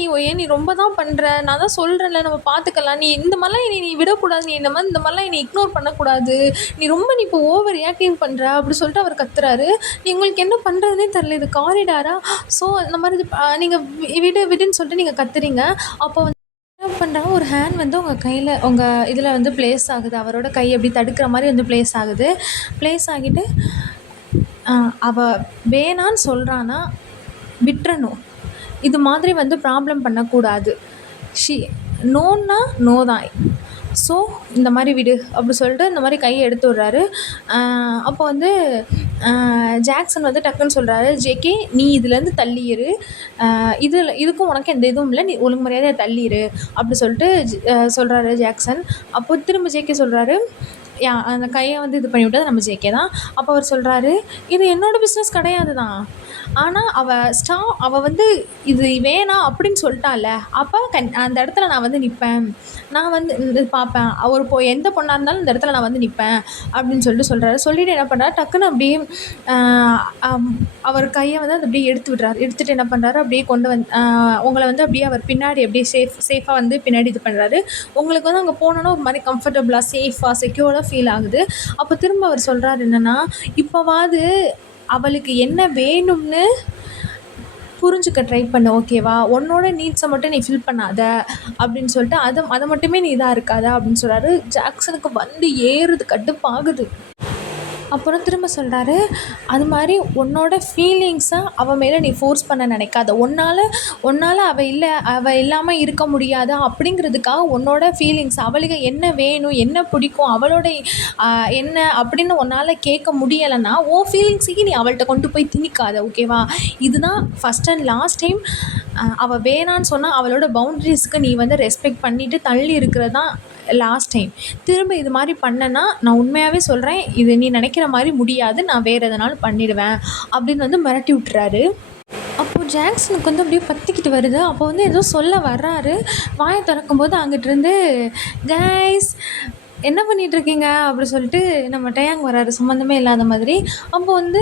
நீ ரொம்ப தான் பண்ணுற, நான் தான் சொல்கிறேன்ல நம்ம பார்த்துக்கலாம், நீ இந்த மாதிரிலாம் நீ விடக்கூடாது, நீ இந்த மாதிரிலாம் என்னை இக்னோர் பண்ணக்கூடாது, நீ இப்போ ஓவர் ரியாக்டிங் பண்ணுற அப்படி சொல்லிட்டு அவர் கத்துறாரு. உங்களுக்கு என்ன பண்ணுறதுனே தெரியல, இது காரிடாரா? ஸோ இந்த மாதிரி நீங்கள் விடுன்னு சொல்லிட்டு நீங்கள் கத்துறீங்க. அப்போ என்ன பண்ணுறாங்க, ஒரு ஹேண்ட் உங்கள் கையில் உங்கள் இதில் ப்ளேஸ் ஆகுது. அவரோட கை அப்படி தடுக்கிற மாதிரி ப்ளேஸ் ஆகுது. ப்ளேஸ் ஆகிட்டு அவள் வேணான்னு சொல்கிறான்னா விட்டுறணும். இது மாதிரி ப்ராப்ளம் பண்ணக்கூடாது. நோன்னா நோ தான். ஸோ இந்த மாதிரி விடு அப்படி சொல்லிட்டு இந்த மாதிரி கையை எடுத்து விட்றாரு. அப்போ ஜாக்சன் டக்குன்னு சொல்கிறாரு, ஜேகே நீ இதுலேருந்து தள்ளிடு, இதுக்கும் உனக்கு எந்த இதுவும் இல்லை, நீ ஒழுங்கு மரியாதையாக தள்ளிடு அப்படி சொல்லிட்டு சொல்கிறாரு ஜாக்சன். அப்போ திரும்ப ஜேகே சொல்கிறாரு, அந்த கையை இது பண்ணி விட்டது நம்ம ஜேகே தான். அப்போ அவர் சொல்கிறாரு, இது என்னோடய பிஸ்னஸ் கிடையாது தான், ஆனால் அவள் இது வேணாம் அப்படின்னு சொல்லிட்டால, அப்போ அந்த இடத்துல நான் நிற்பேன், நான் இது பார்ப்பேன், அவர் எந்த பொண்ணாக இருந்தாலும் இந்த இடத்துல நான் நிற்பேன் அப்படின்னு சொல்கிறாரு. சொல்லிவிட்டு என்ன பண்ணுறாரு, டக்குன்னு அப்படியே அவர் கையை அது அப்படியே எடுத்து விடுறாரு. எடுத்துகிட்டு என்ன பண்ணுறாரு, அப்படியே கொண்டு உங்களை அப்படியே அவர் பின்னாடி அப்படியே சேஃபாக பின்னாடி இது பண்ணுறாரு. உங்களுக்கு அங்கே போனோன்னா ஒரு மாதிரி கம்ஃபர்டபுளாக, சேஃபாக, செக்யூர்டாக ஃபீல் ஆகுது. அப்போ திரும்ப அவர் சொல்கிறாரு என்னென்னா, இப்போவாது அவளுக்கு என்ன வேணும்னு புரிஞ்சுக்க ட்ரை பண்ணு, ஓகேவா? உன்னோட நீட்ஸை மட்டும் நீ ஃபில் பண்ணாத அப்படின்னு சொல்லிட்டு அதை மட்டுமே நீ இதாக இருக்காத அப்படின்னு சொல்கிறாரு. ஜாக்சனுக்கு ஏறுது, கடுப்பாகுது. அப்புறம் திரும்ப சொல்கிறாரு, அது மாதிரி உன்னோட ஃபீலிங்ஸை அவள் மேலே நீ ஃபோர்ஸ் பண்ண நினைக்காத. உன்னால் அவள் இல்லாமல் இருக்க முடியாதா அப்படிங்கிறதுக்காக உன்னோட ஃபீலிங்ஸ், அவளுக்கு என்ன வேணும், என்ன பிடிக்கும், அவளோட என்ன அப்படின்னு உன்னால் கேட்க முடியலைன்னா உன் ஃபீலிங்ஸையும் நீ அவள்கிட்ட கொண்டு போய் திணிக்காத. ஓகேவா? இதுதான் ஃபஸ்ட் அண்ட் லாஸ்ட் டைம். அவள் வேணான்னு சொன்னால் அவளோட பவுண்ட்ரிஸ்க்கு நீ வந்து ரெஸ்பெக்ட் பண்ணிவிட்டு தள்ளி இருக்கிறது தான் லாஸ்ட் டைம். திரும்ப இது மாதிரி பண்ணேன்னா நான் உண்மையாகவே சொல்கிறேன், இது நீ நினைக்கிற மாதிரி முடியாது, நான் வேறு எதனாலும் பண்ணிடுவேன் அப்படின்னு வந்து மிரட்டி விட்டுறாரு. அப்போது ஜாக்சனுக்கு வந்து அப்படியே பற்றிக்கிட்டு வருது. அப்போ வந்து ஏதோ சொல்ல வர்றாரு. வாயை திறக்கும்போது அங்கிட்டிருந்து கைஸ் என்ன பண்ணிகிட்ருக்கீங்க அப்படி சொல்லிட்டு நம்ம டயாங் வராரு, சம்மந்தமே இல்லாத மாதிரி. அப்போ வந்து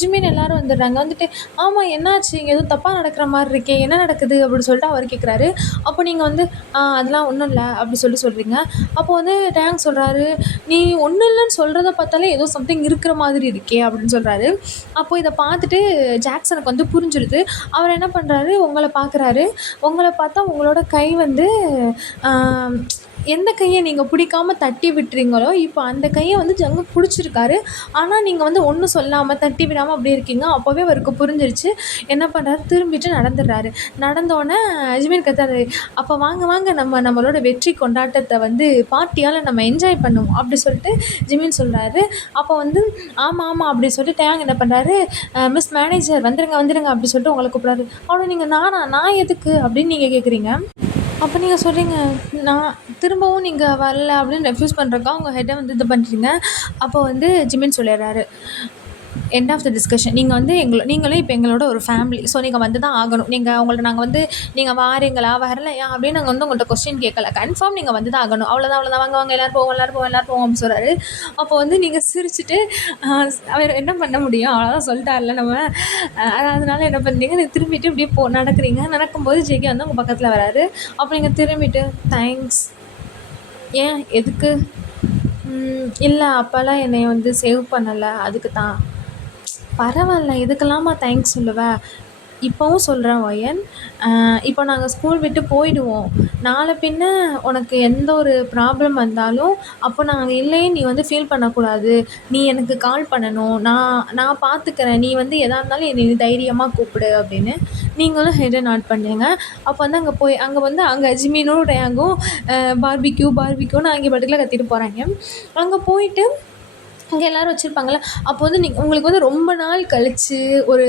ஜிமின் எல்லோரும் வந்துடுறாங்க. வந்துட்டு ஆமாம் என்னாச்சு, இங்கே எதுவும் தப்பாக நடக்கிற மாதிரி இருக்கே, என்ன நடக்குது அப்படின்னு சொல்லிட்டு அவர் கேட்குறாரு. அப்போ நீங்கள் வந்து அதெல்லாம் ஒன்றும் இல்லை அப்படி சொல்கிறீங்க. அப்போ வந்து டயாங் சொல்கிறாரு, நீ ஒன்றும் இல்லைன்னு சொல்கிறத பார்த்தாலே ஏதோ சம்திங் இருக்கிற மாதிரி இருக்கே அப்படின்னு சொல்கிறாரு. அப்போது இதை பார்த்துட்டு ஜாக்சனுக்கு வந்து புரிஞ்சிடுது. அவர் என்ன பண்ணுறாரு, உங்களை பார்க்குறாரு. உங்களை பார்த்தா உங்களோட கை வந்து எந்த கையை நீங்கள் பிடிக்காம தட்டி விட்டுறீங்களோ இப்போ அந்த கையை வந்து ஜங்குக் பிடிச்சிருக்காரு. ஆனால் நீங்கள் வந்து ஒன்றும் சொல்லாமல் தட்டி விடாமல் அப்படி இருக்கீங்க. அப்போவே அவருக்கு புரிஞ்சிருச்சு. என்ன பண்ணுறாரு, திரும்பிட்டு நடந்துடுறாரு. நடந்தோடனே ஜிமின் கத்தாரு, அப்போ வாங்க நம்மளோட வெற்றி கொண்டாட்டத்தை வந்து பார்ட்டியால் நம்ம என்ஜாய் பண்ணுவோம் அப்படி சொல்லிட்டு ஜிமின் சொல்கிறாரு. அப்போ வந்து ஆமாம் அப்படி சொல்லிட்டு டேங் என்ன பண்ணுறாரு, மிஸ் மேனேஜர் வந்துடுங்க அப்படி சொல்லிட்டு உங்களை கூப்பிட்றாரு. அவ்வளோ நீங்கள் நான் எதுக்கு அப்படின்னு நீங்கள் கேட்குறீங்க. அப்போ நீங்கள் சொல்கிறீங்க, நான் திரும்பவும் நீங்கள் வரல அப்படின்னு ரெஃப்யூஸ் பண்ணுறக்கா உங்கள் ஹெட்டை வந்து இது பண்ணுறீங்க. அப்போ வந்து ஜிமின் சொல்லிடுறாரு, எண்ட் ஆஃப் த டிஸ்கஷன். நீங்கள் வந்து நீங்களும் இப்போ எங்களோட ஒரு ஃபேமிலி. ஸோ நீங்கள் வந்து தான் ஆகணும். உங்கள்ட்ட நாங்கள் வந்து நீங்கள் வாரீங்களா வரலையா அப்படின்னு நாங்கள் வந்து உங்கள்கிட்ட கொஸ்டின் கேட்கல. கன்ஃபார்ம் நீங்கள் வந்து தான் ஆகணும். அவ்வளோதான் வாங்க எல்லோரும் போவோம் அப்படின்னு சொல்கிறாரு. அப்போ வந்து நீங்கள் சிரிச்சுட்டு அவர் என்ன பண்ண முடியும், அவ்வளோதான் சொல்லிட்டார்ல நம்ம. அதனால என்ன பண்ணுறீங்க, நீங்கள் திரும்பிட்டு இப்படியே நடக்கிறீங்க. நடக்கும்போது ஜெகி வந்து உங்கள் பக்கத்தில் வராரு. அப்போ நீங்கள் திரும்பிட்டு தேங்க்ஸ். ஏன் எதுக்கு? இல்லை அப்போல்லாம் என்னை வந்து சேவ் பண்ணலை, அதுக்கு தான். பரவாயில்ல, இதுக்கெல்லாமா தேங்க்ஸ் சொல்லுவேன். இப்போவும் சொல்கிறேன் ஒயன், இப்போ நாங்கள் ஸ்கூல் விட்டு போயிடுவோம். நாளை பின்ன உனக்கு எந்த ஒரு ப்ராப்ளம் வந்தாலும் அப்போ நாங்கள் இல்லையே நீ வந்து ஃபீல் பண்ணக்கூடாது. நீ எனக்கு கால் பண்ணணும், நான் பார்த்துக்கிறேன். நீ வந்து எதாக இருந்தாலும் என்னை தைரியமாக கூப்பிடு அப்படின்னு நீங்களும் ஹெட்டை நாட் பண்ணுங்க. அப்போ வந்து அங்கே ஜிமினும் டயாங்கும் பார்பிக்யூன்னு அங்கே பாட்டுக்குள்ள கத்திட்டு போகிறாங்க. அங்கே போயிட்டு அங்கே எல்லோரும் வச்சுருப்பாங்கள்ல. அப்போ வந்து உங்களுக்கு வந்து ரொம்ப நாள் கழித்து ஒரு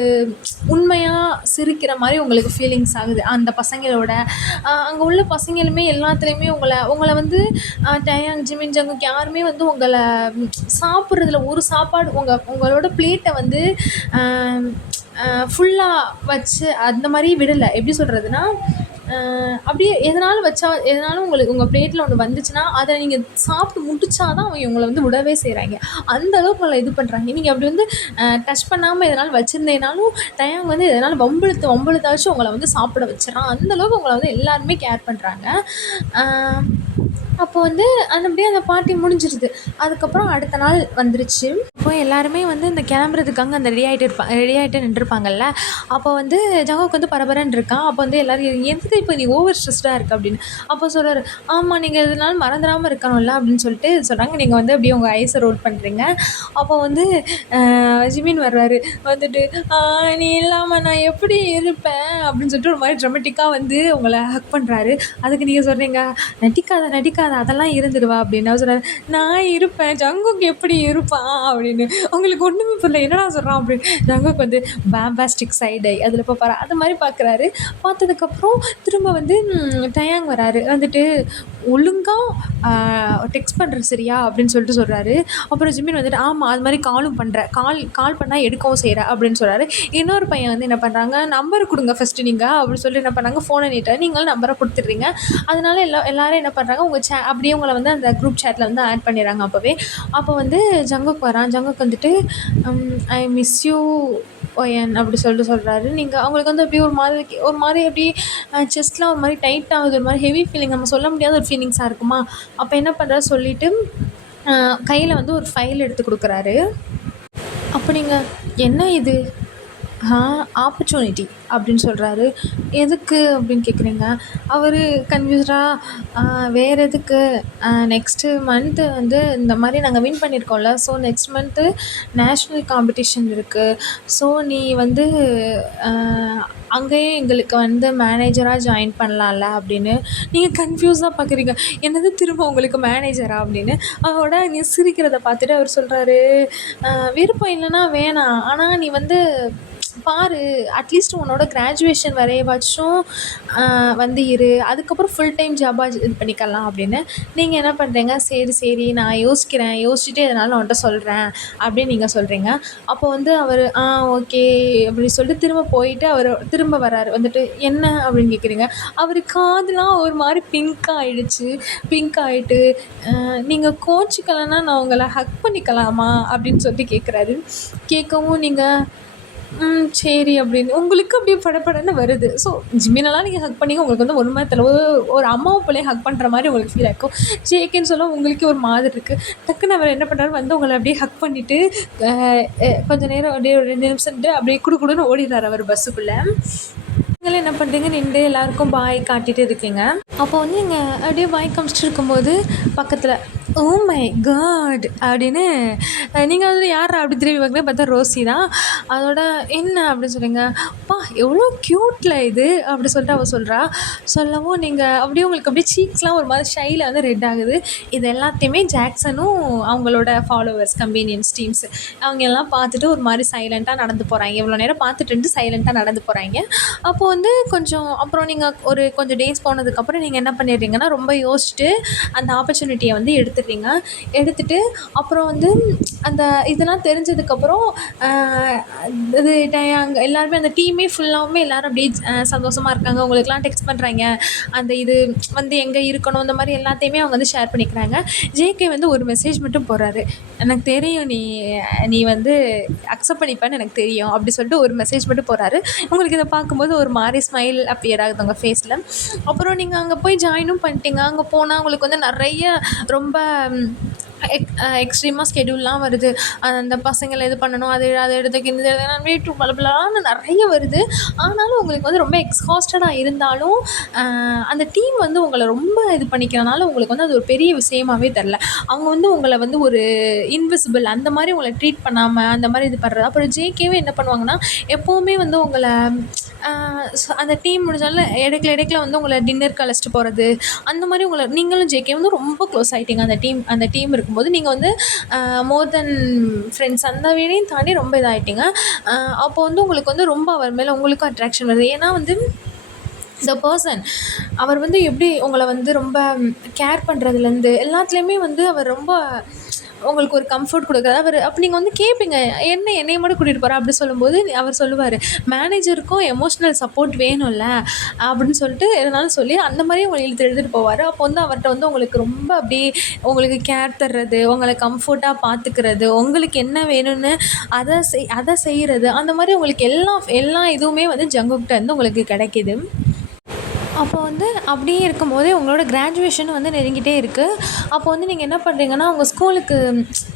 உண்மையாக சிரிக்கிற மாதிரி உங்களுக்கு ஃபீலிங்ஸ் ஆகுது அந்த பசங்களோட. அங்கே உள்ள பசங்களுமே எல்லாத்துலேயுமே உங்களை வந்து டயாங், ஜிமின், ஜங்குக் யாருமே வந்து உங்களை சாப்பிட்றதுல ஒரு சாப்பாடு உங்களோட பிளேட்டை வந்து ஃபுல்லாக வச்சு அந்த மாதிரி விடலை. எப்படி சொல்கிறதுனா, அப்படியே எதனாலும் உங்களுக்கு உங்கள் பிளேட்டில் ஒன்று வந்துச்சுன்னா அதை நீங்கள் சாப்பிட்டு முடிச்சா தான் அவங்க உங்களை வந்து விடவே செய்கிறாங்க. அந்தளவுக்கு உங்களை இது பண்ணுறாங்க. நீங்கள் அப்படி வந்து டச் பண்ணாமல் எதனாலும் வச்சுருந்தேனாலும் டயாங் வந்து எதனாலும் வம்புழுத்தாச்சும் உங்களை வந்து சாப்பிட வச்சிடறான். அந்தளவுக்கு உங்களை வந்து எல்லாருமே கேர் பண்ணுறாங்க. அப்போ வந்து அப்படியே அந்த பார்ட்டி முடிஞ்சிருது. அதுக்கப்புறம் அடுத்த நாள் வந்துருச்சு. அப்போ எல்லாருமே வந்து இந்த கிளம்புறதுக்காக அந்த ரெடி ஆகிட்டு நின்றுருப்பாங்கல்ல. அப்போ வந்து ஜங்குக் வந்து பரபரன்னு இருக்கான். அப்போ வந்து எல்லோரும் எதுக்கு இப்போ நீ ஓவர் ஸ்ட்ரெஸ்டாக இருக்க அப்படின்னு. அப்போ சொல்கிறாரு, ஆமாம் நீங்கள் எதுனாலும் மறந்துடாமல் இருக்கணும்ல அப்படின்னு சொல்லிட்டு சொல்கிறாங்க. நீங்கள் வந்து அப்படியே உங்கள் ஐஸை ரோல் பண்ணுறீங்க. அப்போ வந்து ஜிமின் வர்றாரு. வந்துட்டு நீ இல்லாமல் நான் எப்படி இருப்பேன் அப்படின்னு சொல்லிட்டு ஒரு மாதிரி ட்ரமெட்டிக்காக வந்து உங்களை ஹக் பண்ணுறாரு. அதுக்கு நீங்கள் சொல்கிறீங்க, நடிக்காத அதெல்லாம் இருந்துடுவா அப்படின்னு. அவர் சொல்கிறார், நான் இருப்பேன், ஜங்குக் எப்படி இருப்பான் அப்படின்னு. உங்களுக்கு ஒன்றுமே புரியல, என்னடா சொல்கிறான் அப்படின்னு. ஜங்குக் வந்து பாம்பாஸ்டிக் சைடை அதில் பார்ப்பாரு. அது மாதிரி பார்க்குறாரு. பார்த்ததுக்கப்புறம் திரும்ப வந்து டயாங் வராரு. வந்துட்டு ஒழுங்காக டெக்ஸ்ட் பண்ணுற சரியா அப்படின்னு சொல்லிட்டு சொல்கிறாரு. அப்புறம் ஜிமின் வந்துட்டு ஆமாம் அது மாதிரி காலும் பண்ணுறேன், கால் பண்ணால் எடுக்கவும் செய்கிறேன் அப்படின்னு சொல்கிறாரு. இன்னொரு பையன் வந்து என்ன பண்ணுறாங்க, நம்பர் கொடுங்க ஃபஸ்ட்டு நீங்கள் அப்படின்னு சொல்லி என்ன பண்ணாங்க, ஃபோனை நீட்டாக நீங்களும் நம்பரை கொடுத்துட்றீங்க. அதனால எல்லோரும் என்ன பண்ணுறாங்க, அப்படியே உங்களை வந்து அந்த குரூப் சேட்டில் வந்து ஆட் பண்ணிடுறாங்க. அப்போ வந்து ஜங்குக் வரான். ஜங்குக் வந்துட்டு ஐ மிஸ் யூ ஒயன் அப்படி சொல்லிட்டு சொல்கிறாரு. நீங்கள் அவங்களுக்கு வந்து அப்படியே ஒரு மாதிரி அப்படியே செஸ்ட்லாம் ஒரு மாதிரி டைட் ஆகுது, ஒரு மாதிரி ஹெவி ஃபீலிங், நம்ம சொல்ல முடியாத ஒரு ஃபீலிங்ஸாக இருக்குமா. அப்போ என்ன பண்ணுறாரு சொல்லிவிட்டு கையில் வந்து ஒரு ஃபைல் எடுத்து கொடுக்குறாரு. அப்போ நீங்கள் என்ன இது ஆ ஆப்பர்ச்சுனிட்டி அப்படின்னு சொல்கிறாரு. எதுக்கு அப்படின்னு கேட்குறீங்க. அவர் கன்ஃப்யூஸ்டாக வேறு எதுக்கு, நெக்ஸ்ட்டு மந்த்து வந்து இந்த மாதிரி நாங்கள் வின் பண்ணியிருக்கோம்ல, so next month national competition இருக்குது. ஸோ நீ வந்து அங்கேயே எங்களுக்கு வந்து மேனேஜராக ஜாயின் பண்ணலாம்ல அப்படின்னு. நீங்கள் கன்ஃப்யூஸாக பார்க்குறீங்க. என்னது திரும்ப உங்களுக்கு மேனேஜரா அப்படின்னு. அவரோட நீ சிரிக்கிறத பார்த்துட்டு அவர் சொல்கிறாரு, விருப்பம் இல்லைன்னா வேணாம், ஆனால் நீ வந்து பாரு, அட்லீஸ்ட் உன்னோட கிராஜுவேஷன் வரையவாச்சும் வந்து இரு, அதுக்கப்புறம் ஃபுல் டைம் ஜாபாக இது பண்ணிக்கலாம் அப்படின்னு. நீங்கள் என்ன பண்ணுறீங்க, சரி சரி நான் யோசிக்கிறேன், யோசிச்சுட்டு எதனாலும் நான் உன்கிட்ட சொல்கிறேன் அப்படின்னு நீங்கள் சொல்கிறீங்க. அப்போ வந்து அவர் ஓகே அப்படின்னு சொல்லிட்டு திரும்ப போயிட்டு அவர் திரும்ப வராரு. வந்துட்டு என்ன அப்படின்னு கேட்குறீங்க. அவர் காதுலாம் ஒரு மாதிரி பிங்க் ஆகிடுச்சு. பிங்க் ஆகிட்டு, நீங்கள் கோச்சிக்கலைன்னா நான் உங்களை ஹக் பண்ணிக்கலாமா அப்படின்னு சொல்லிட்டு கேட்குறாரு. கேட்கவும் நீங்கள் சரி அப்படின்னு உங்களுக்கு அப்படியே படபடன்னு வருது. ஸோ ஜிமினெல்லாம் நீங்கள் ஹக் பண்ணீங்க, உங்களுக்கு வந்து ஒரு மாதிரி தெரியல. ஒரு அம்மாவும் பிள்ளையும் ஹக் பண்ணுற மாதிரி உங்களுக்கு ஃபீல் ஆயிருக்கும். ஜேகேன்னு சொல்ல உங்களுக்கே ஒரு மாதிரி இருக்குது. டக்குன்னு அவர் என்ன பண்ணுறாரு, வந்து உங்களை அப்படியே ஹக் பண்ணிவிட்டு கொஞ்சம் நேரம் அப்படியே ஒரு 2 நிமிஷம்ட்டு அப்படியே குடுன்னு ஓடிடுறாரு அவர் பஸ்ஸுக்குள்ளே. நீங்களும் என்ன பண்ணுறீங்க, நின்று எல்லாருக்கும் பாய் காட்டிகிட்டு இருக்கீங்க. அப்போ வந்து நீங்கள் அப்படியே பாய் காமிச்சிட்டு இருக்கும்போது பக்கத்தில் ஓ மை காட் அப்படின்னு நீங்கள் வந்து யார் அப்படி திரும்பி பார்க்குறேன், பார்த்தா ரோசி தான். அதோட என்ன அப்படின்னு சொல்லுங்க, அப்பா எவ்வளோ க்யூட்டில் இது அப்படி சொல்லிட்டு அவள் சொல்கிறா. சொல்லவும் நீங்கள் அப்படியே உங்களுக்கு அப்படியே சீக்ஸ்லாம் ஒரு மாதிரி ஷையில் வந்து ரெட் ஆகுது. இது எல்லாத்தையுமே ஜாக்சனும் அவங்களோட ஃபாலோவர்ஸ் கம்பீனியன்ஸ் டீம்ஸ் அவங்க எல்லாம் பார்த்துட்டு ஒரு மாதிரி சைலண்ட்டாக நடந்து போகிறாங்க. இவ்வளோ நேரம் பார்த்துட்டு சைலண்ட்டாக நடந்து போகிறாங்க. அப்போது வந்து கொஞ்சம் அப்புறம் நீங்கள் கொஞ்சம் டேஸ் போனதுக்கப்புறம் நீங்கள் என்ன பண்ணிடுறீங்கன்னா, ரொம்ப யோசிச்சுட்டு அந்த ஆப்பர்ச்சுனிட்டியை வந்து எடுத்துட்டு அப்புறம் வந்து அந்த இதெல்லாம் தெரிஞ்சதுக்கப்புறம் இது அங்கே எல்லாருமே அந்த டீமே ஃபுல்லாகவுமே எல்லோரும் அப்படியே சந்தோஷமாக இருக்காங்க. உங்களுக்குலாம் டெக்ஸ்ட் பண்ணுறாங்க, அந்த இது வந்து எங்கே இருக்கணும் இந்த மாதிரி எல்லாத்தையுமே அவங்க வந்து ஷேர் பண்ணிக்கிறாங்க. ஜேகே வந்து ஒரு மெசேஜ் மட்டும் போடுறாரு, எனக்கு தெரியும் நீ வந்து அக்செப்ட் பண்ணிப்பேன்னு எனக்கு தெரியும் அப்படி சொல்லிட்டு ஒரு மெசேஜ் மட்டும் போடுறாரு. உங்களுக்கு இதை பார்க்கும்போது ஒரு மாதிரி ஸ்மைல் அப்பியர் ஆகுது உங்கள் ஃபேஸில். அப்புறம் நீங்கள் அங்கே போய் ஜாயினும் பண்ணிட்டீங்க. அங்கே போனால் உங்களுக்கு வந்து நிறைய ரொம்ப எக்ஸ்ட்ரீமாக ஸ்கெடியூல்லாம் வருது. அந்த பசங்களை இது பண்ணணும், அதை எடுத்துக்கு இந்த வீட்டு பலபலான்னு நிறைய வருது. ஆனாலும் உங்களுக்கு வந்து ரொம்ப எக்ஸாஸ்டடாக இருந்தாலும் அந்த டீம் வந்து உங்களை ரொம்ப இது பண்ணிக்கிறனால உங்களுக்கு வந்து அது ஒரு பெரிய விஷயமாகவே தெரில. அவங்க வந்து உங்களை வந்து ஒரு இன்விசிபிள் அந்த மாதிரி உங்களை ட்ரீட் பண்ணாமல் அந்த மாதிரி இது பண்ணுறது. அப்புறம் ஜேகேவே என்ன பண்ணுவாங்கன்னா, எப்போவுமே வந்து உங்களை அந்த டீம் முடிஞ்சாலும் இடைக்கில வந்து உங்களை டின்னருக்கு அழைச்சிட்டு போகிறது அந்த மாதிரி நீங்களும் ஜேகே வந்து ரொம்ப க்ளோஸ் ஆகிட்டீங்க. அந்த டீம் இருக்கும்போது நீங்கள் வந்து மோர் தென் ஃப்ரெண்ட்ஸ் அந்த வேலையும் தாண்டி ரொம்ப இதாகிட்டீங்க. அப்போ வந்து உங்களுக்கு வந்து ரொம்ப அவர் மேலே உங்களுக்கும் அட்ராக்ஷன் வருது. ஏன்னா வந்து த பர்சன் அவர் வந்து எப்படி உங்களை வந்து ரொம்ப கேர் பண்ணுறதுலேருந்து எல்லாத்துலேயுமே வந்து அவர் ரொம்ப உங்களுக்கு ஒரு கம்ஃபர்ட் கொடுக்குறாரு. அப்போ நீங்கள் வந்து கேட்பீங்க, என்னைய மட்டும் கூட்டிகிட்டு போகிறா அப்படி சொல்லும்போது அவர் சொல்லுவார், மேனேஜருக்கும் எமோஷ்னல் சப்போர்ட் வேணும்ல அப்படின்னு சொல்லிட்டு எதனாலும் சொல்லி அந்த மாதிரி உங்களை எடுத்துகிட்டு போவார். அப்போ வந்து அவர்கிட்ட வந்து உங்களுக்கு ரொம்ப அப்படியே உங்களுக்கு கேர் தர்றது, உங்களை கம்ஃபர்ட்டாக பார்த்துக்கிறது, உங்களுக்கு என்ன வேணும்னு அதை செய்கிறது, அந்த மாதிரி உங்களுக்கு எல்லா இதுவுமே வந்து ஜங்குக்கிட்ட வந்து உங்களுக்கு கிடைக்கிது. அப்போ வந்து அப்படியே இருக்கும்போதே உங்களோட கிராஜுவேஷன் வந்து நெருங்கிட்டே இருக்குது. அப்போ வந்து நீங்கள் என்ன பண்ணுறீங்கன்னா, உங்கள் ஸ்கூலுக்கு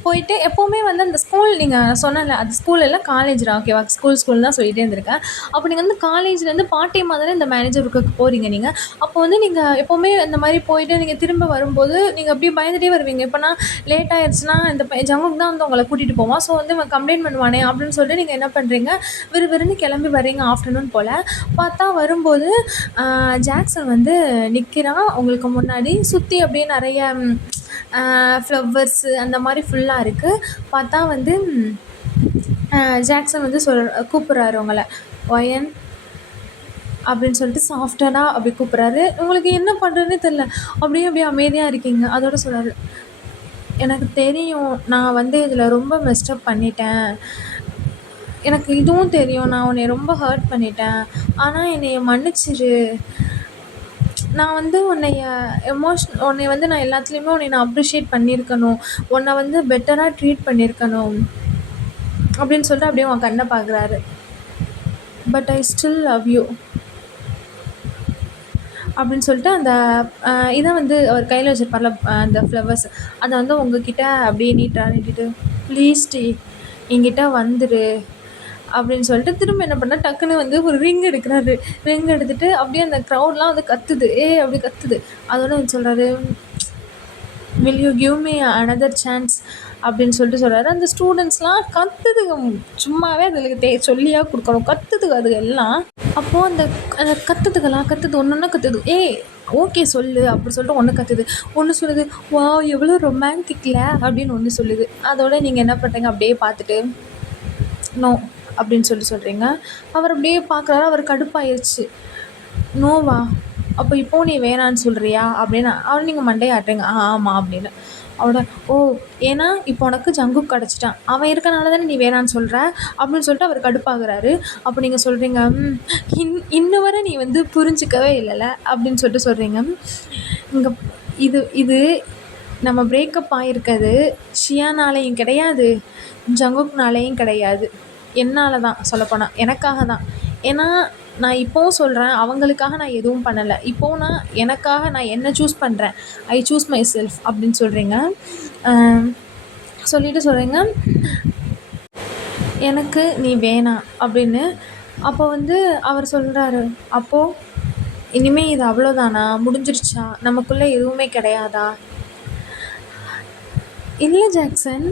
போயிட்டு எப்போவுமே வந்து அந்த ஸ்கூல் நீங்கள் சொன்னல அது ஸ்கூல் இல்லை காலேஜ்ரா ஓகேவா, ஸ்கூல் தான் சொல்லிகிட்டே இருந்திருக்கேன். அப்போ நீங்கள் வந்து காலேஜ்லேருந்து பார்ட் டைமாக தானே இந்த மேனேஜர் ஒர்க்குக்கு போகிறீங்க நீங்கள். அப்போ வந்து நீங்கள் எப்போவுமே இந்த மாதிரி போயிட்டு நீங்கள் திரும்ப வரும்போது நீங்கள் அப்படியே பயந்துகிட்டே வருவீங்க. இப்போ நான் லேட் ஆகிடுச்சுன்னா இந்த ஜங்குக்கு தான் வந்து உங்களை கூட்டிகிட்டு போவான், ஸோ வந்து இவன் கம்ப்ளைண்ட் பண்ணுவானே அப்படின்னு சொல்லிட்டு நீங்கள் என்ன பண்ணுறீங்க, விறுவிறுன்னு கிளம்பி வர்றீங்க. ஆஃப்டர்நூன் போல் பார்த்தா வரும்போது ஜாக்சன் வந்து நிற்கிறான் உங்களுக்கு முன்னாடி. சுற்றி அப்படியே நிறைய ஃப்ளவர்ஸு அந்த மாதிரி ஃபுல்லாக இருக்குது. பார்த்தா வந்து ஜாக்சன் வந்து கூப்பிட்றாரு உங்களை, ஒயன் அப்படின்னு சொல்லிட்டு சாஃப்டாக அப்படி கூப்பிட்றாரு. உங்களுக்கு என்ன பண்ணுறதுனே தெரில, அப்படியே அமைதியாக இருக்கீங்க. அதோட சொல்கிறாரு, எனக்கு தெரியும் நான் வந்து இதில் ரொம்ப மெஸ்டப் பண்ணிட்டேன், எனக்கு இதுவும் தெரியும் நான் உன்னை ரொம்ப ஹர்ட் பண்ணிட்டேன், ஆனால் என்னைய மன்னிச்சிரு, நான் வந்து உன்னை வந்து நான் எல்லாத்துலேயுமே உன்னை நான் அப்ரிஷியேட் பண்ணியிருக்கணும், உன்னை வந்து பெட்டராக ட்ரீட் பண்ணியிருக்கணும் அப்படின்னு சொல்லிட்டு அப்படியே உன் கண்ணை பார்க்குறாரு. But I still love you அப்படின்னு சொல்லிட்டு அந்த இதை வந்து அவர் கையில் வச்சுருப்பார்ல அந்த ஃப்ளவர்ஸ், அதை வந்து உங்ககிட்ட அப்படியே நீட்டிட்டு ப்ளீஸ் டி என்கிட்ட வந்துடு அப்படின்னு சொல்லிட்டு திரும்ப என்ன பண்ணால் டக்குன்னு வந்து ஒரு ரிங் எடுக்கிறாரு. ரிங் எடுத்துகிட்டு அப்படியே அந்த க்ரௌட்லாம் வந்து கத்துது, அப்படி கத்துது. அதோட வந்து சொல்கிறாரு, will you give me another chance அப்படின்னு சொல்லிட்டு சொல்கிறாரு. அந்த ஸ்டூடெண்ட்ஸ்லாம் கத்துதுங்க, சும்மாவே அதுக்கு சொல்லியாக கொடுக்கணும், கத்துதுங்க அது எல்லாம். அப்போது அந்த அந்த கத்துது, ஒன்று கத்துது, ஓகே சொல்லு அப்படி சொல்லிட்டு ஒன்று கத்துது. ஒன்று சொல்லுது, வா எவ்வளோ ரொமான்டிக்ல அப்படின்னு ஒன்று சொல்லுது. அதோட நீங்கள் என்ன பண்ணுறீங்க, அப்படியே பார்த்துட்டு நோ அப்படின்னு சொல்கிறீங்க. அவர் அப்படியே பார்க்குறாரு, அவர் கடுப்பாயிருச்சு. நோவா, அப்போ இப்போது நீ வேணான்னு சொல்கிறியா அப்படின்னு அவன் நீங்கள் மண்டையை ஆட்டுறீங்க. ஆமாம் அப்படின்னு. அவட ஓ, ஏன்னா இப்போ உனக்கு ஜங்குக் கிடச்சிட்டான், அவன் இருக்கனால தானே நீ வேணான்னு சொல்கிற அப்படின்னு சொல்லிட்டு அவர் கடுப்பாகிறாரு. அப்போ நீங்கள் சொல்கிறீங்க, இன்னும் வரை நீ வந்து புரிஞ்சிக்கவே இல்லைல்ல அப்படின்னு சொல்கிறீங்க. இங்கே இது நம்ம பிரேக்கப் ஆகிருக்கிறது ஷியானாலையும் கிடையாது, ஜங்குக்னாலேயும் கிடையாது, என்னால் தான் சொல்லப்போனால், எனக்காக தான். ஏன்னா நான் இப்போவும் சொல்கிறேன், அவங்களுக்காக நான் எதுவும் பண்ணலை. இப்போது நான் எனக்காக நான் என்ன சூஸ் பண்ணுறேன், ஐ சூஸ் மை செல்ஃப் அப்படின்னு சொல்கிறீங்க. சொல்லிவிட்டு சொல்கிறீங்க, எனக்கு நீ வேணாம் அப்படின்னு. அப்போ வந்து அவர் சொல்கிறாரு, அப்போது இனிமேல் இது அவ்வளோதானா, முடிஞ்சிருச்சா, நமக்குள்ளே எதுவுமே கிடையாதா? இல்லை ஜாக்சன்,